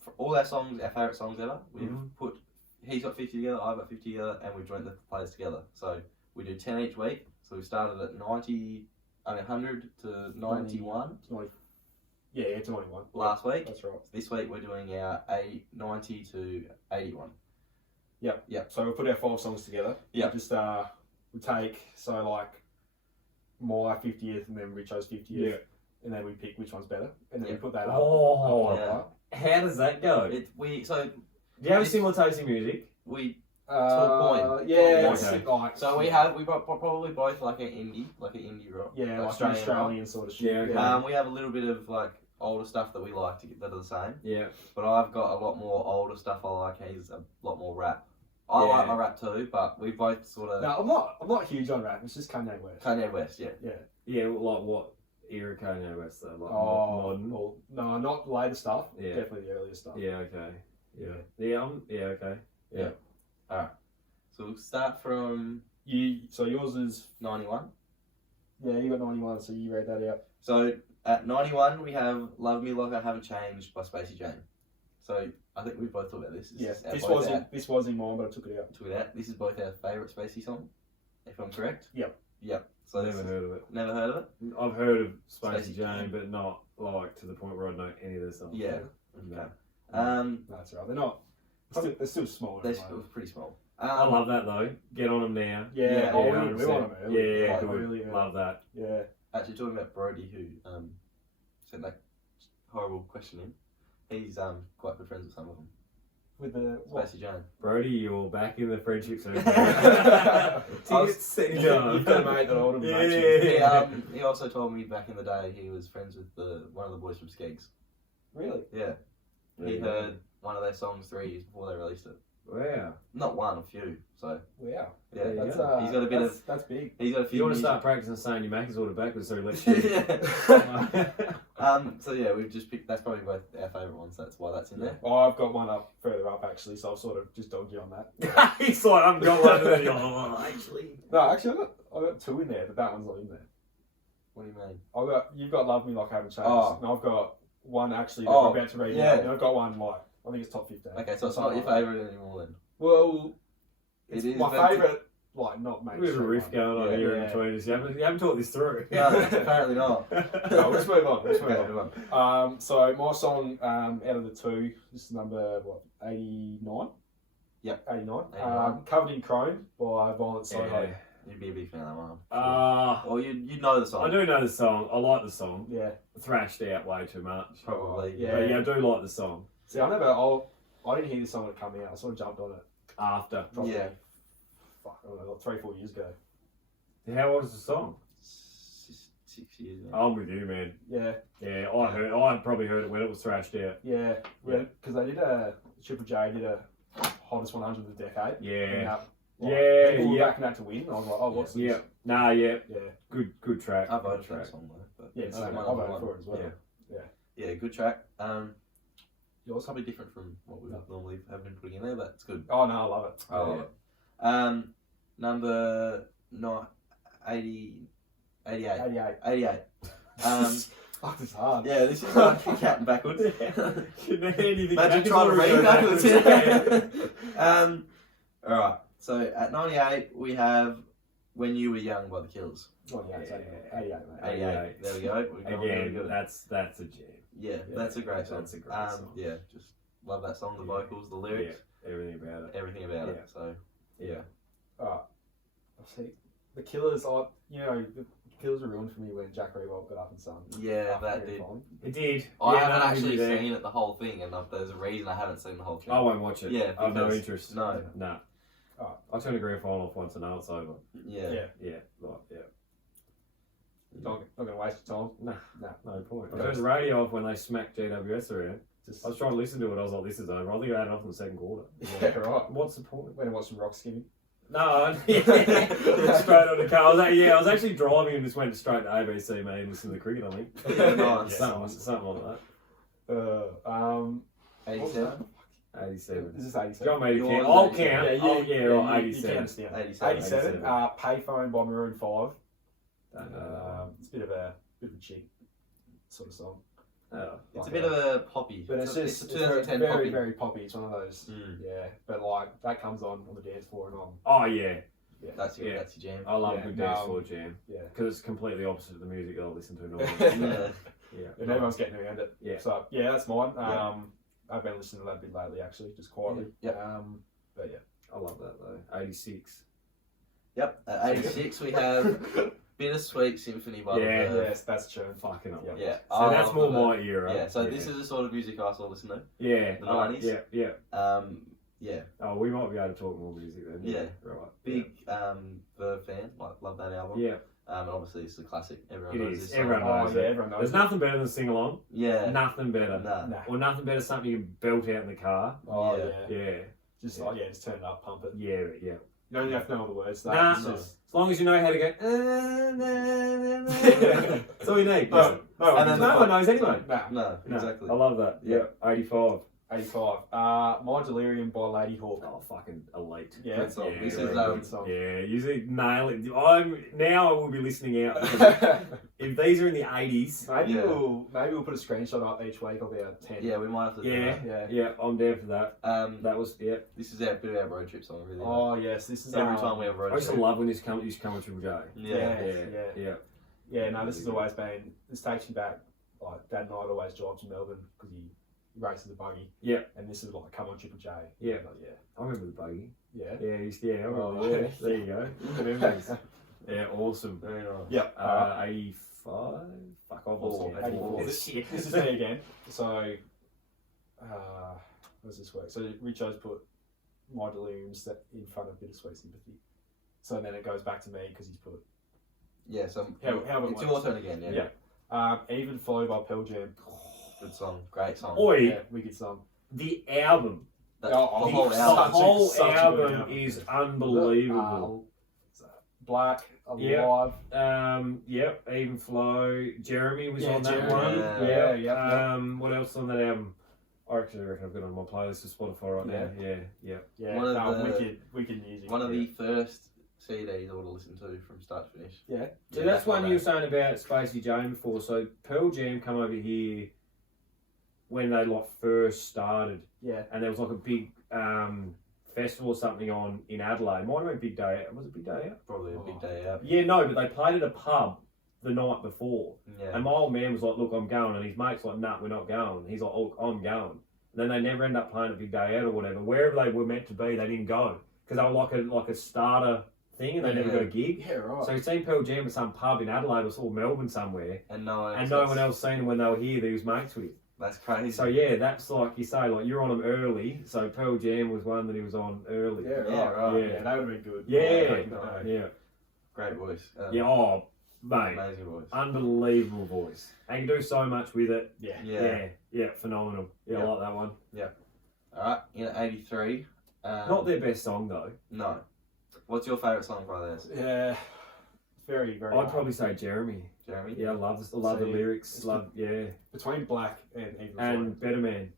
for all our songs, our favourite songs ever, we've put. He's got 50 together, I've got 50 together, and we've joined the playlist together. So we do 10 each week. So we started at 100 to 91. Yeah, it's 91. Last week. That's right. This week we're doing our 90 to 81. Yep. So we put our 5 songs together. Yeah. Just we take my 50th and then Richo's 50th. Yeah. And then we pick which one's better, and then we put that up. Oh, how does that go? Do you have similar taste in music? To a point. Yeah. Okay. So we probably both like an indie rock. Yeah, like Australian sort of shit. Yeah. We have a little bit of like older stuff that we like that are the same. Yeah. But I've got a lot more older stuff I like. He's a lot more rap. I like my rap too, but we both sort of. No, I'm not huge on rap. It's just Kanye West. Kanye West, yeah. Yeah, like what era Kanye West though? Like modern? Well, no, not the later stuff. Yeah. Definitely the earlier stuff. Yeah. Okay. Okay. Yeah. Alright. So we'll start from So yours is 91. Yeah, you got 91, so you read that out. So at 91 we have Love Me Like I Haven't Changed by Spacey Jane. So I think we both thought about this. This was in mine, but I took it out. This is both our favourite Spacey song, if I'm correct. Yep. So Never heard of it. Never heard of it? I've heard of Spacey Jane, but not like to the point where I know any of their songs. Yeah. Okay. That's right. They're not. They're still small. They're still pretty small. I love that though. Get on them now. Yeah. We want them early. Yeah. Good. Love that. Yeah. Actually, talking about Brody, who sent that horrible question in. He's quite good friends with some of them. With the Spacey Jane. Brody, you're back in the friendship circle. You've got a mate that older than He also told me back in the day he was friends with one of the boys from Skeggs. Really? Yeah. He heard one of their songs 3 years before they released it. Wow. Not one, a few. So Wow. yeah, That's, he's got a bit of. That's big. He's got a few. You want to music- start practicing saying your Macca's order backwards so he lets you. So yeah, we've just picked. That's probably both our favourite ones. That's why that's in there. Oh, I've got one up further up actually, so I've sort of just dogged you on that. He's like, I've got one, and then you're like, oh, actually. No, actually, I got two in there, but that one's not in there. What do you mean? You've got Love Me Like I Haven't Changed. Oh. And I've got one actually that Oh, I'm about to read yeah. out, and I've got one like I think it's top 15. Okay, so it's not your favourite anymore then. Well, It it's is my meant to- favourite, like not We have mainstream. a riff one. going on Yeah. here in between us. You haven't talked this through. No, apparently not. No, let's move on. Let's move Okay, on. move on. So my song out of the two, this is number 89. Yep. 89. 89. Covered in Chrome by Violent Soho. Yeah. You'd be a big fan of that one. Uh, Or you know the song. I do know the song. I like the song. Yeah. Thrashed out way too much. Probably. Yeah. But yeah, I do like the song. See, I didn't hear this song when it came out. I sort of jumped on it. After. Probably, Yeah. Fuck, I don't know, like 3-4 years ago. How old is the song? 6 years ago. I'm with you, man. Yeah. Yeah, I probably heard it when it was thrashed out. Yeah. Because they did Triple J did a hottest 100 of the decade. And Yeah. that, Yeah, people were yeah. backing that to win. I was like, oh, what's this? Yeah. Nah, yeah. Yeah. Good track. I voted Good for that track. song though. But Yeah, it's so I my voted number for one. it as well. Yeah. Yeah, good track. Yours? Probably different from what we normally have been putting in there, but it's good. Oh, no, I love it. I love it. Number 88. 88. 88. Fuck, this is hard. Yeah, this is like counting backwards. Imagine trying to read backwards. Alright, so at 98 we have When You Were Young by the Killers. Oh, yeah, it's 88, mate. 88. There we go. We've gone really Again, good. that's a jam. Yeah, that's a great song. That's a great song. Yeah, just love that song, the vocals, the lyrics, Everything about it. everything about it. So, yeah. Alright. See, the Killers, the Killers were ruined for me when Jack Rewalt got up and sung. Yeah, that did. It did. I Yeah, haven't no, actually there. seen it the whole thing, and there's a reason I haven't seen the whole thing. I won't watch it. Yeah, I have no because- interest. No. Nah. Alright. I turn a grand final off once and know it's over. Yeah. Yeah, right, yeah. Not gonna waste your time. No point. I Okay. turned the radio off when they smacked GWS around. Just I was trying to listen to it, I was like, this is over. I think I had it off in the second quarter. yeah, right. What's the point? Went and watched some rock skimming. No, straight on the car. I was actually driving and just went straight to ABC, mate, and listened to the cricket, I think. Yeah, nice. Something like that. 87? 87. Is this 87? Do you want me to Yours count? is I'll 87. count. Right, 87. You can understand. 87. 87. Payphone by Maroon 5. Don't know. It's a bit of a chick sort of song. Oh. It's a bit of a poppy. But it's a 2010 very, poppy. very poppy. It's one of those. Mm. Yeah. But like, that comes on the dance floor and on. Oh, yeah. That's your jam. I love Yeah, a good dance floor jam. Yeah. Because it's completely opposite of the music I listen to normally. Yeah. Yeah. And everyone's getting around it. Yeah. So, yeah, that's mine. Yeah. I've been listening to that a bit lately, actually, just quietly. Yeah. But yeah. I love that though. 86. Yep. At 86 we have Bittersweet Symphony by the Verve. Yes, that's true. Fucking up. Yeah. So I that's love more the Verve. my era. Yeah, so this is the sort of music I still listen to. Yeah. The 90s. Yeah, yeah. Yeah. Oh, we might be able to talk more music then. Yeah. Right. Big Verve fan. Love that album. Yeah. And obviously it's a classic. Everyone It knows is. this song. Everyone knows yeah, it. everyone knows There's it. nothing better than sing along. Yeah. Nothing better. Nah. Nah. Or nothing better something you can belt out in the car. Oh, Yeah. yeah. Yeah. Just just turn it up, pump it. Yeah, yeah. You don't even have to know all the words. Though. Nah. It's No. just... As long as you know how to go. That's all you need. No, And then No one knows anyway. Nah. No, No, exactly. I love that. Yeah. 85. 85. My Delirium by Lady Hawk. Oh, fucking elite. Yeah. Good song. Yeah, This very is good song. Yeah, usually nail it. Now I will be listening out. If these are in the 80s. Maybe Yeah. we'll put a screenshot up each week of our 10. Yeah, we might have to do Yeah, that. Yeah. I'm down for that. That Was, yeah. this is our bit of our road trip song, really. Oh yes, this is Every time we have a I road used to trip. love when this used to come with Triple J. Yeah. Yeah. No, this has always been. This takes you back. Like Dad and I always drive to Melbourne because he races the buggy. Yeah. And this is like come on Triple J. Yeah. Like, I remember the buggy. yeah. Yeah, I remember. Oh, Yeah, yeah. there you go. Good memories. Yeah, awesome. Very nice. Yeah. 85? Fuck, I've Four. lost 84. count. This is me again. So, how does this work? So Richo's put My Delirium in front of Bittersweet Sympathy. So then it goes back to me because he's put Yeah, so How it it's works. your turn again, yeah. Even Flow by Pearl Jam. Good song, great song. Oi, Yeah, wicked song. the album The whole album is unbelievable. Black, Alive. Yep. Even Flow. Jeremy was on that one. Yeah. What else on that album? I actually reckon I've got it on my playlist of Spotify right now. Yeah. One of the wicked music. One of the first CDs I would have listened to from start to finish. Yeah. So that's one you were saying about Spacey Jane before. So Pearl Jam come over here when they first started. Yeah. And there was a big festival or something on in Adelaide. Might have been Big Day Out. Was it Big Day Out? Probably a big day out. Yeah, no, but they played at a pub the night before. Yeah. And my old man was like, look, I'm going. And his mate's like, nah, we're not going. He's like, oh, I'm going. And then they never end up playing at Big Day Out or whatever. Wherever they were meant to be, they didn't go. Because they were like a starter thing and they never got a gig. Yeah, right. So he'd seen Pearl Jam at some pub in Adelaide or Melbourne somewhere. And no one else seen him when they were here that he was mates with. That's crazy. So yeah, that's like you say, you're on them early. So Pearl Jam was one that he was on early. Yeah, right. Yeah, that would have been good. Yeah. Great voice. Mate. Amazing voice. Unbelievable voice. And you can do so much with it. Yeah. Phenomenal. Yeah, I like that one. Yeah. Alright, in at 83. Not their best song though. No. What's your favourite song by theirs? Yeah. Very, very I'd probably say Jeremy. Jeremy? Yeah, I love the lyrics. Between Black and Even and Better Man.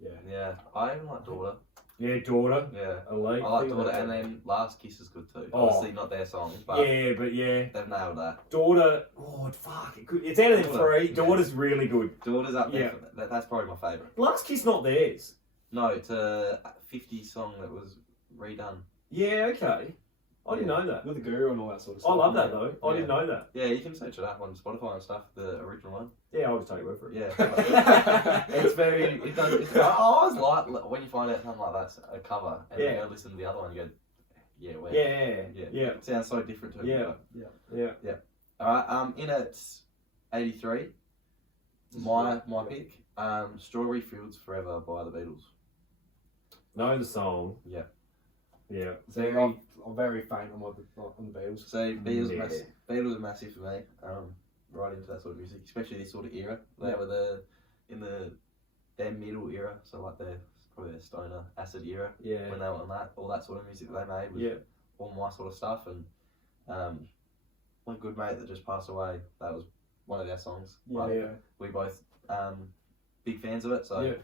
Yeah. I even like Daughter. Yeah, Daughter. Yeah. Elite. I like Daughter, and then Last Kiss is good too. Obviously not their song, but they've nailed that. Daughter, it's out of the three. Daughter's really good. Daughter's up there. That's probably my favourite. Last Kiss not theirs. No, it's a 50s song that was redone. Yeah, okay. I didn't know that. With the Guru and all that sort of stuff. I love that though. I didn't know that. Yeah, you can search it up on Spotify and stuff, the original one. Yeah, I'll just take your word for it. Yeah. I always like when you find out something like that's a cover and you go listen to the other one, you go, yeah, wow. Yeah. It sounds so different to it. Yeah. Alright, in at 83, my pick, Strawberry Fields Forever by the Beatles. Know the song. Yeah. Yeah. So I'm very faint on the Beatles. So Beatles are massive for me. Right into that sort of music, especially this sort of era. They were in their middle era, so like probably their stoner acid era. Yeah. When they were on that, all that sort of music that they made was all my sort of stuff. And one good mate that just passed away, that was one of their songs. We both big fans of it, so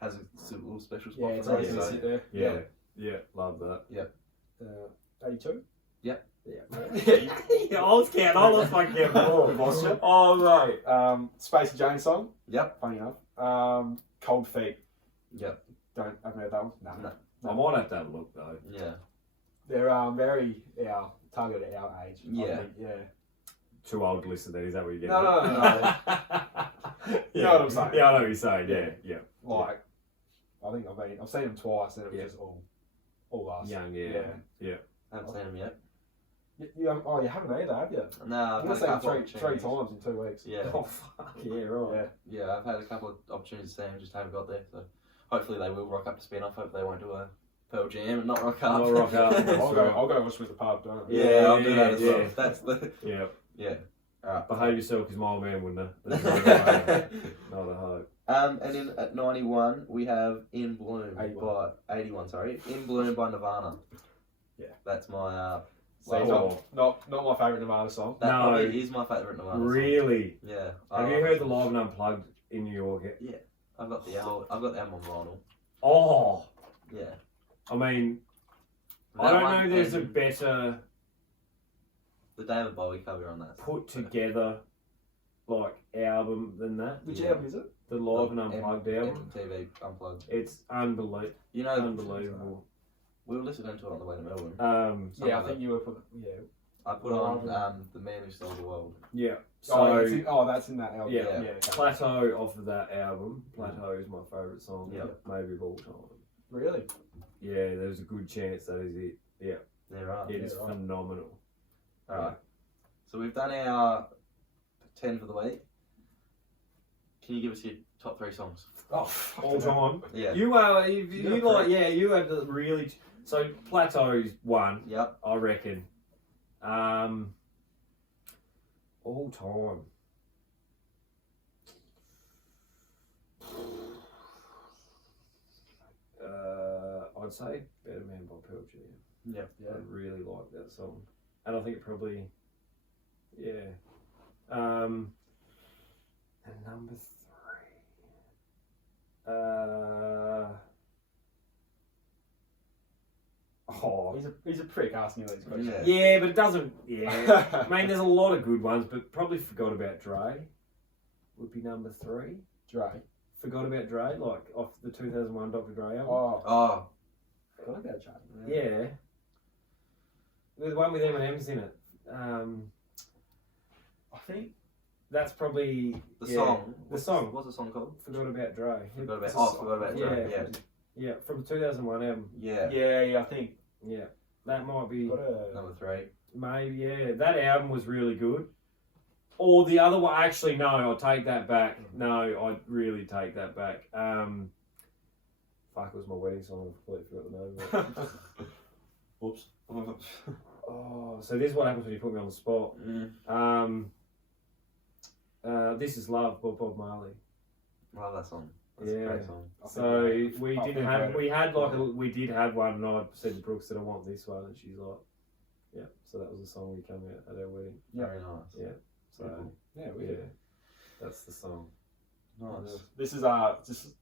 has a little special spot for me. Yeah, So. sit there. Yeah, love that. Yeah. 82? Yep. Yeah. I was counting. I lost my count more. Oh, right. Spacey Jane song. Yep. Funny enough. Cold Feet. Yep. Haven't heard that one? No. I might have to have a look though. Yeah. They're very targeted at our age. Yeah. I think, yeah. Too old to listen then, is that what you're getting? No. You know what I'm saying? Yeah, I know what you're saying, yeah. Like, I think I've seen them twice and it was just all us. Young, I haven't seen them yet. You haven't either, have you? No, I've seen them three times in 2 weeks. Yeah. Oh, fuck, yeah, right. Yeah, I've had a couple of opportunities to see them, just haven't got there. So hopefully they will rock up to spin-off. Hope they won't do a Pearl Jam and not rock up. Not rock up. I'll go watch with the pub, don't I? Yeah, I'll do that as well. That's the... Yeah. Alright. Behave yourself, because my old man wouldn't have. Not a hope. And in at 91, we have In Bloom 81, sorry. In Bloom by Nirvana. Yeah. That's my... not my favourite Nirvana song. That probably is my favourite Nirvana song. Really? Yeah. Have you heard the Live and Unplugged in New York? Yeah. I've got the album on vinyl. Oh! Yeah. I mean, I don't know there's a better... The David Bowie cover on that. Put together, album than that. Which album is it? The Live and Unplugged album. MTV Unplugged. It's unbelievable. You know, unbelievable. We were listening to it on the way to Melbourne. I think you were putting. Yeah. I put on The Man Who Stole the World. Yeah. So that's in that album. Yeah. Plateau off of that album. Plateau is my favourite song. Yeah. Maybe of all time. Really? Yeah, there's a good chance that is it. Yeah. There are. It is phenomenal. Alright. So we've done our 10 for the week. Can you give us your top 3 songs? Oh, all time. Yeah. You had the really. So Plateau's one. Yep. I reckon. All time. I'd say Better Man by Pearl Jam. Yeah. I really like that song. And I think it probably, and number 3. He's a prick asking you these questions. Yeah, but it doesn't. Yeah, I mean, there's a lot of good ones, but probably Forgot About Dre would be number 3. Dre. Forgot About Dre, like off the 2001 Dr. Dre album. Oh. Forgot About Dre. Yeah. There's one with M&M's in it. I think that's probably the song. The song. What's the song called? Forgot About Dre. Forgot About Dre. Yeah. Yeah, from the 2001 album. Yeah, I think. Yeah, that might be number 3. Maybe, yeah. That album was really good. Or the other one, actually, no, I'll take that back. No, I'd really take that back. Fuck, it was my wedding song. I completely forgot the name of it. Whoops. Oh, so this is what happens when you put me on the spot. This Is Love by Bob Marley. Love that song. That's a great song. So we did have one, and I said to Brooks that I want this one, and she's like, yeah. So that was the song we came out at our wedding. Very nice. Yeah. So that's the song. Nice. This is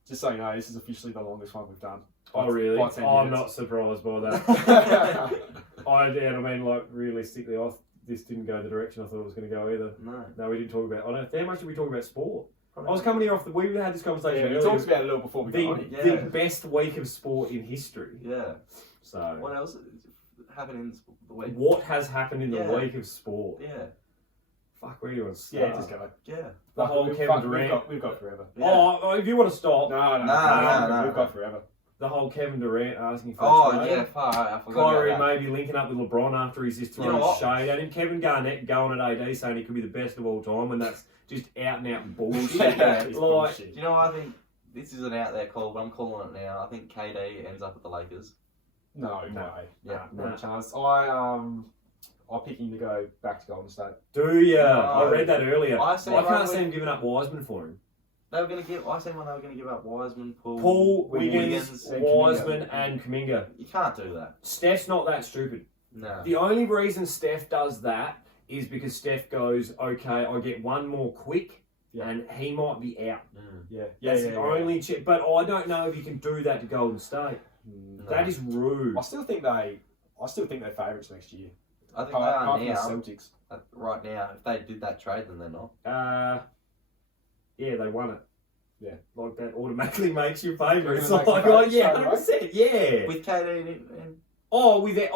just so you know, this is officially the longest one we've done. Oh really? I'm not surprised by that. I mean, like realistically, this didn't go the direction I thought it was going to go either. No, we didn't talk about. How much did we talk about sport? I was coming here off we had this conversation earlier. We talked about it a little before we got on it. The best week of sport in history. Yeah. So what else happened in the week? What has happened in the week of sport? Yeah. Fuck, where do you want to start? Just go. Yeah. The whole Kevin Durant. We've got forever. Yeah. Oh, if you want to stop. No. We've got forever. The whole Kevin Durant asking for a trade. I forgot Kyrie maybe linking up with LeBron after he's just throwing shade at him. Kevin Garnett going at AD saying he could be the best of all time, when that's just out and out bullshit. Bullshit. Do you know what I think? This is an out there call, but I'm calling it now. I think KD ends up at the Lakers. No. Yeah. No chance. I'll pick him to go back to Golden State. Do ya? I read that earlier. I can't see him giving up Wiseman for him. They were going to give. I seen when they were going to give up Wiseman, Wiggins, Wiseman, and Kuminga. You can't do that. Steph's not that stupid. No. The only reason Steph does that is because Steph goes, okay, I get one more quick, and he might be out. That's the only chip. But I don't know if you can do that to Golden State. No. That is rude. I still think they're favourites next year. I think they are now. The Celtics. Right now, if they did that trade, then they're not. Yeah, they won it. Yeah. Like that automatically makes you favourite. It's like, 100%. Yeah. With KD and no. If they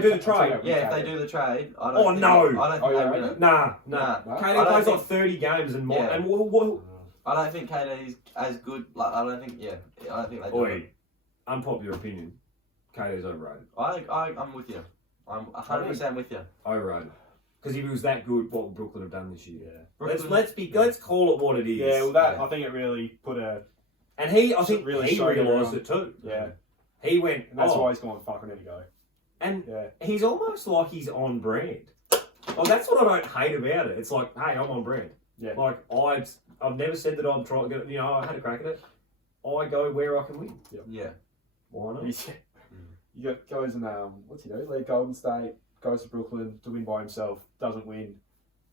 do the trade. If they do the trade, I don't think they win it. Nah. KD plays like 30 games and more. Yeah. And I don't think KD's as good. Like, I don't think they do it. Unpopular opinion. KD's overrated. I'm with you. I'm 100% with you. Overrated. Because if he was that good, what would Brooklyn have done this year? Yeah. Let's call it what it is. Yeah, well, I think it really put a. And I think he realised it too. Yeah. He went. And that's why he's gone. Fuck, I need to go. And he's almost like he's on brand. Like, that's what I don't hate about it. It's like, hey, I'm on brand. Yeah. Like I've never said that I'm trying to get. I had a crack at it. I go where I can win. Yeah. Why not? You got goes and what's he do? Leave Golden State. Goes to Brooklyn to win by himself, doesn't win.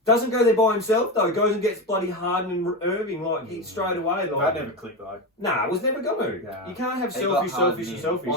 Doesn't go there by himself though. Goes and gets bloody Harden and Irving he straight away. That never clicked though. Nah, it was never gonna. Nah. You can't have selfish. Well,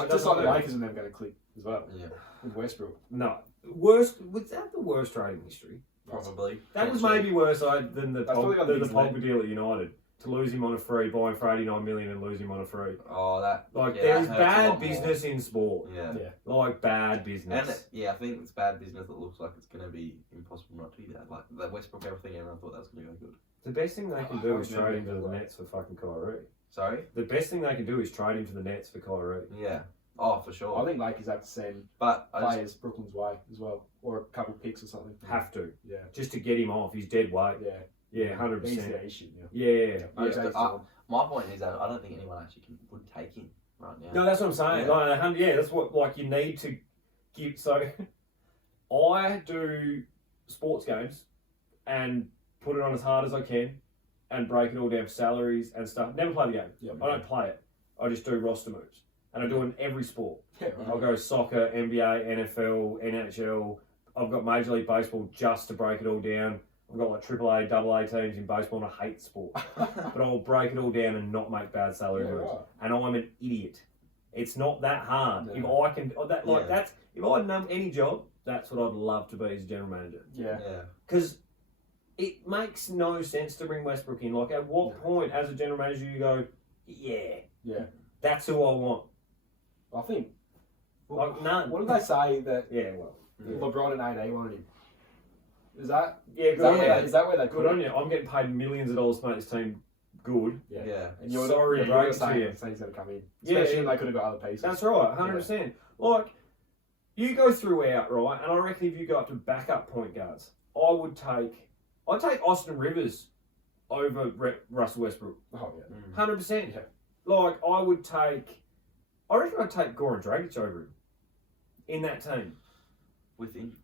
just like the Lakers are never going to click as well. Yeah. With Westbrook. No, was that the worst trade in history? Probably. That was maybe worse than the Pogba deal at United. To lose him on a free, buy him for $89 million and lose him on a free. Oh, there's bad business in sport. Yeah. Like bad business. And I think it's bad business that looks like it's going to be impossible not to do that. Like the Westbrook, everything, everyone thought that was going to go good. The best thing they can do is trade him to the Nets for fucking Kyrie. Sorry? The best thing they can do is trade him to the Nets for Kyrie. Yeah. Oh, for sure. I think Lakers have to send players Brooklyn's way as well, or a couple picks or something. Have to. Yeah. Just to get him off. He's dead weight. Yeah. Yeah, 100%. He's the issue. Yeah. My point is that I don't think anyone actually would take him right now. No, that's what I'm saying. That's what you need to give. So, I do sports games and put it on as hard as I can and break it all down for salaries and stuff. Never play the game. Yep. I don't play it. I just do roster moves. and I do it in every sport. Yeah, right. I'll go soccer, NBA, NFL, NHL. I've got Major League Baseball just to break it all down. I've got like AAA, AA teams in baseball, and I hate sport. But I'll break it all down and not make bad salary moves. Right. And I'm an idiot. It's not that hard. No. If I can, if I had any job, that's what I'd love to be as a general manager. Yeah. Because it makes no sense to bring Westbrook in. Like, at what point, as a general manager, you go, Yeah. that's who I want? I think. Like, none. What did they say that LeBron and AD wanted him? Is that good on you. is that where they Good on you. I'm getting paid millions of dollars to make this team good. Yeah. And Sorry to break it to you. He's going to come in. Especially when they could have got other pieces. That's right, 100%. Like, you go throughout, right, and I reckon if you go up to backup point guards, I'd take Austin Rivers over Russell Westbrook. Oh, yeah. 100%. Yeah. Like, I reckon I'd take Goran Dragic over him in that team.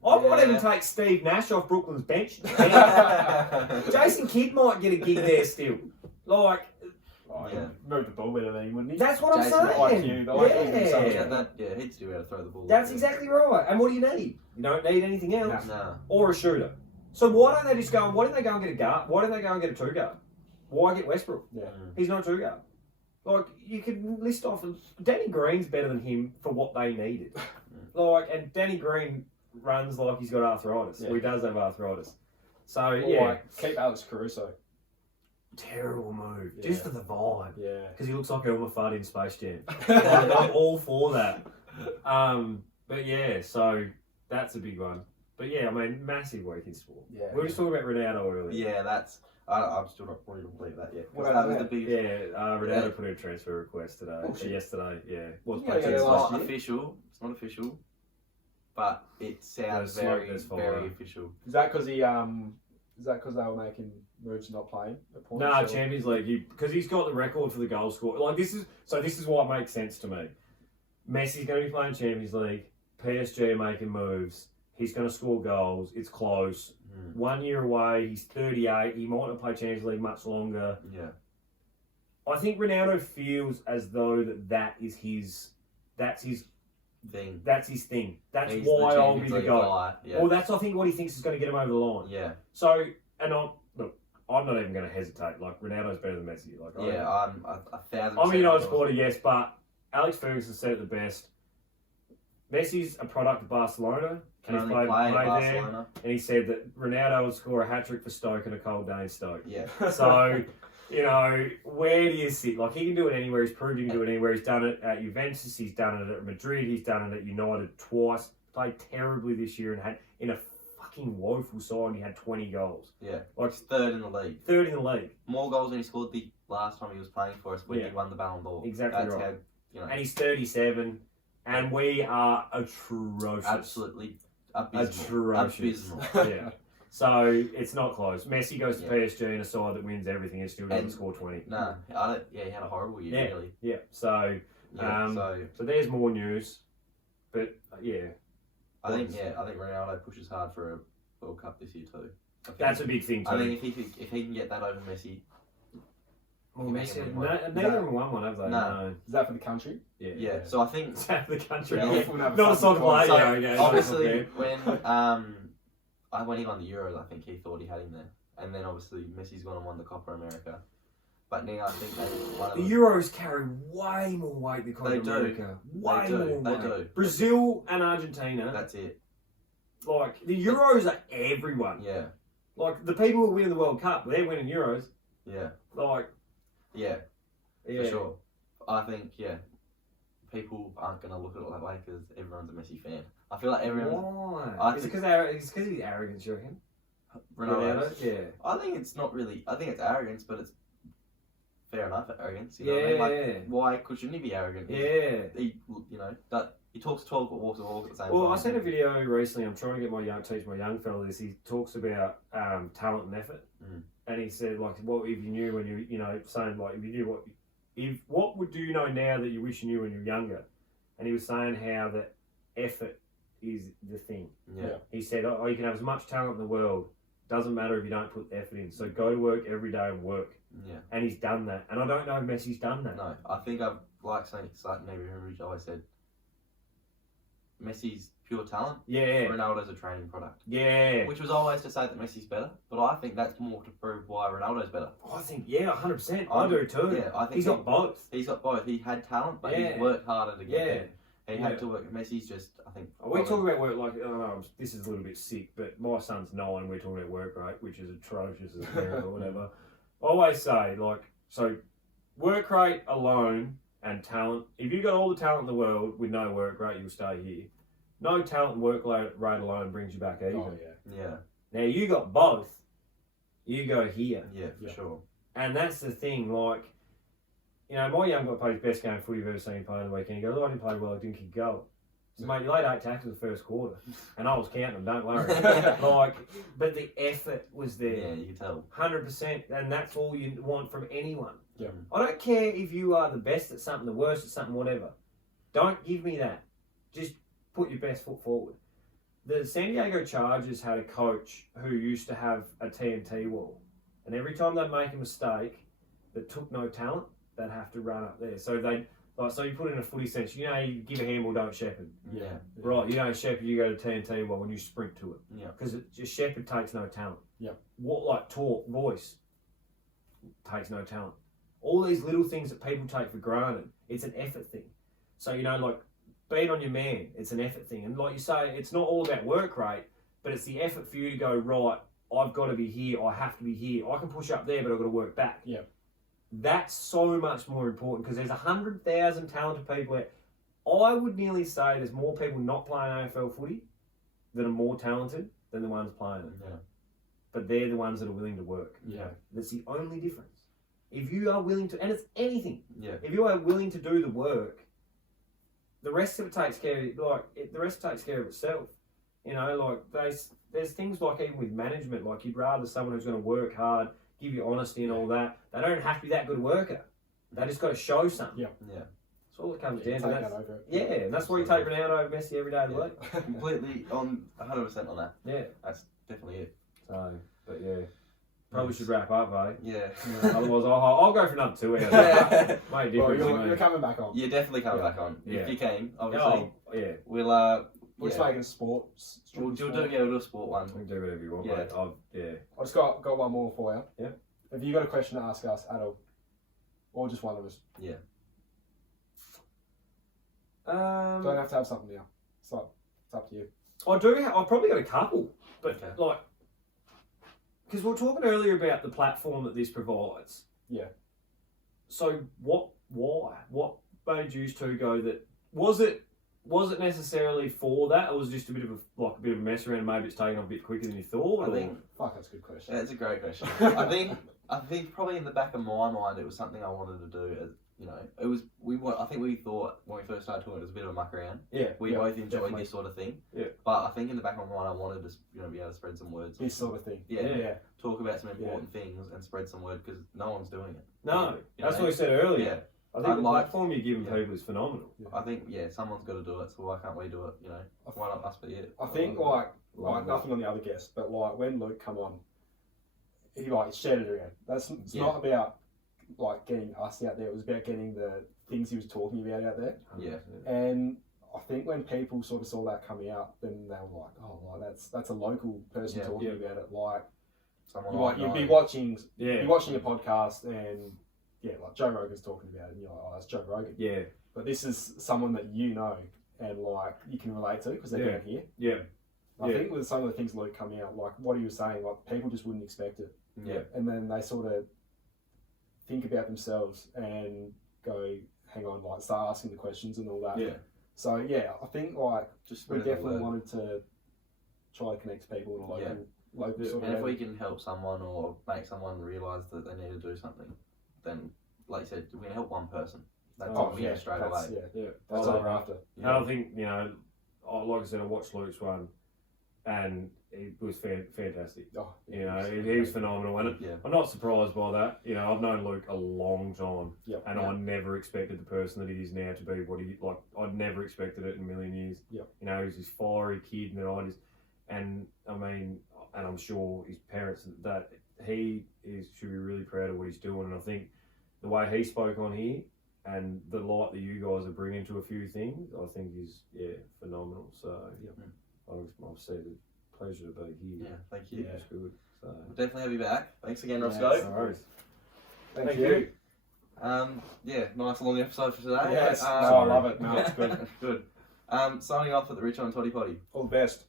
I might even take Steve Nash off Brooklyn's bench. Jason Kidd might get a gig there still. Like, move the ball better than him, wouldn't he? That's what Jason, I'm saying. He'd still be able to throw the ball. That's exactly right. And what do you need? You don't need anything else. No. Or a shooter. So why don't they go and get a guard? Why don't they go and get a two guard? Why get Westbrook? Yeah. He's not a two guard. Like, you can list off, Danny Green's better than him for what they needed. And Danny Green runs like he's got arthritis. Well, he does have arthritis. So, keep Alex Caruso. Terrible move. Just for the vibe. Yeah. Because he looks like Elmer Fudd in Space Jam. I'm all for that. But yeah, so that's a big one. But yeah, I mean, massive week in sport. Yeah. We were just talking about Ronaldo earlier. Yeah, that's... I'm still not ready to believe that yet. That was the biggest... Ronaldo put in a transfer request today. Yesterday, It's not official. It's not official. But it sounds very official. Is that because they were making moves and not playing at points? No, Champions League, because he's got the record for the goal score. Like, this is why it makes sense to me. Messi's going to be playing Champions League. PSG are making moves. He's going to score goals. It's close. 1 year away. He's 38. He might not play Champions League much longer. Yeah. I think Ronaldo feels as though that's his thing. That's his thing. That's He's why I'll be the guy. Yeah. Well, that's I think what he thinks is going to get him over the line. Yeah. So, and I'm not even going to hesitate. Like, Ronaldo's better than Messi. Like, I'm 1,000%. I'm a United supporter, yes, but Alex Ferguson said it the best. Messi's a product of Barcelona. He's played there, and he said that Ronaldo would score a hat-trick for Stoke and a cold day in Stoke. Yeah. So, where do you sit? Like, he can do it anywhere. He's proved he can do it anywhere. He's done it at Juventus. He's done it at Madrid. He's done it at United twice. Played terribly this year and had, in a fucking woeful side, he had 20 goals. Yeah. Like, third in the league. Third in the league. More goals than he scored the last time he was playing for us when he won the Ballon d'Or. Exactly That's right. How, And he's 37, and we are atrocious. Absolutely abysmal. Atrocious. Yeah. So it's not close. Messi goes to PSG in a side that wins everything and still doesn't score 20. No, he had a horrible year, really. Yeah. So, so there's more news, but I think Ronaldo pushes hard for a World Cup this year too. That's a big thing too. I think if he can get that over Messi. Well, Messi, neither of them won one, have they? No. Is that for the country? Yeah. So I think is that for the country. Not a soccer player. So, obviously, when he won the Euros, I think he thought he had him there, and then obviously Messi's gone and won the Copa America. But now I think the Euros carry way more weight than Copa America. Way more weight. They do. Brazil and Argentina. That's it. Like, the Euros are everyone. Yeah. Like, the people who win the World Cup, they're winning Euros. Yeah. Like. Yeah. For sure. I think, people aren't going to look at it that way because everyone's a Messi fan. I feel like everyone. Why? Is it because he's arrogant, you reckon? Ronaldo? Yeah. I think it's not really. I think it's arrogance, but it's fair enough arrogance. You know what I mean? Like, why shouldn't he be arrogant? Yeah. He talks 12 but walks the walk at the same time. Well, I seen a video recently. I'm trying to teach my young fella this. He talks about talent and effort, and he said, like, what if you knew when saying like if you knew what would you know now that you wish you knew when you were younger? And he was saying how that effort is the thing. Yeah. He said, you can have as much talent in the world. Doesn't matter if you don't put effort in. So go to work every day and work. Yeah. And he's done that. And I don't know if Messi's done that. No, I think like maybe Rich always said, Messi's pure talent. Yeah. Ronaldo's a training product. Yeah. Which was always to say that Messi's better, but I think that's more to prove why Ronaldo's better. I think 100%. I do too. Yeah, I think he's got both. He's got both. He had talent, but he worked harder to get there. He had to work. Messi's just, I think. We talk about work like, this is a little bit sick, but my son's 9, we're talking about work rate, which is atrocious as a parent or whatever. I always say, so work rate alone and talent, if you've got all the talent in the world with no work rate, you'll stay here. No talent and work rate alone brings you back even. Oh, yeah. Now, you got both, you go here. Yeah, for sure. And that's the thing, my young boy played his best game of footy you've ever seen play on the weekend. He goes, I didn't play well, I didn't kick a goal. So, mate, you laid 8 tackles the first quarter, and I was counting them, don't worry. But the effort was there. Yeah, you can tell. 100%, and that's all you want from anyone. Yeah. I don't care if you are the best at something, the worst at something, whatever. Don't give me that. Just put your best foot forward. The San Diego Chargers had a coach who used to have a TNT wall, and every time they'd make a mistake that took no talent, they'd have to run up there. So so you put in a footy sense, you give a handball, don't shepherd. Yeah. Right, you don't shepherd, you go to TNT wall and you sprint to it. Yeah. Because just shepherd takes no talent. Yeah. What talk, voice takes no talent. All these little things that people take for granted, it's an effort thing. So being on your man, it's an effort thing. And like you say, it's not all about work rate, but it's the effort for you to go, right, I've got to be here, I have to be here. I can push up there, but I've got to work back. Yeah. That's so much more important because there's 100,000 talented people out. I would nearly say there's more people not playing AFL footy that are more talented than the ones playing it. Yeah. But they're the ones that are willing to work. Yeah. That's the only difference. If you are willing to, and it's anything. Yeah. If you are willing to do the work, the rest of it takes care of the rest takes care of itself. There's things like even with management, you'd rather someone who's going to work hard, give you honesty and all that. They don't have to be that good a worker. They just got to show something. Yeah. That's all it comes down to. And that's why you take Ronaldo over Messi every day of the week. Completely on 100% on that. Yeah. That's definitely it. So, but yeah. Probably should wrap up, eh? Yeah. Otherwise, I'll go for another 2 hours. Mate, you're coming back on. You're definitely coming back on. Yeah. If you can, obviously. Yeah. We'll just making sports. We'll do a sport one. We can do whatever you want, mate. I just got one more for you. Yeah. Have you got a question to ask us at all? Or just one of us? Yeah. Don't have to have something now. It's up to you. I've probably got a couple. But because we were talking earlier about the platform that this provides. Yeah. So why? What made you two go that? Was it necessarily for that, or was it just a bit of a mess around? And maybe it's taken off a bit quicker than you thought. That's a good question. Yeah, it's a great question. I think probably in the back of my mind, it was something I wanted to do. It was I think we thought when we first started talking, it was a bit of a muck around. Yeah. We both enjoyed this sort of thing. Yeah. But I think in the back of my mind, I wanted to be able to spread some words. This sort of thing. Yeah. Talk about some important things and spread some word because no one's doing it. No, that's what we said earlier. Yeah. I think the platform you're giving people is phenomenal. Yeah. I think someone's got to do it, so why can't we do it? Why not us? But I think nothing on the other guests, but when Luke come on, he shared it around. It's not about getting us out there. It was about getting the things he was talking about out there. Yeah. And I think when people sort of saw that come out, then they were like, "Oh, that's a local person talking about it." You'd be watching a podcast and Joe Rogan's talking about it, and you're like, "Oh, that's Joe Rogan." Yeah. But this is someone that and you can relate to because they're down here. Yeah. I think with some of the things Luke coming out, what he was saying, people just wouldn't expect it. Yeah. And then they sort of think about themselves and go, hang on, start asking the questions and all that. Yeah. So I think we definitely wanted to try to connect people in a local sort of. And if we can help someone or make someone realise that they need to do something, then like you said, we can help one person. That's all we get straight away. That's all we're after. And I think like I said, I watched Luke's one, and it was fantastic. He was phenomenal, and I'm not surprised by that. I've known Luke a long time, and I never expected the person that he is now to be what he I'd never expected it in a million years. He's this fiery kid, and I'm sure his parents should be really proud of what he's doing. And I think the way he spoke on here, and the light that you guys are bringing to a few things, I think is phenomenal. So I've said it. Pleasure to be here. Yeah, thank you. That's good. So We'll definitely have you back. Thanks again, Roscoe. no worries. Thank you. Nice long episode for today. Yes, I love it. No, it's good. Good. Signing off at the Richo and Toddy Poddy. All the best.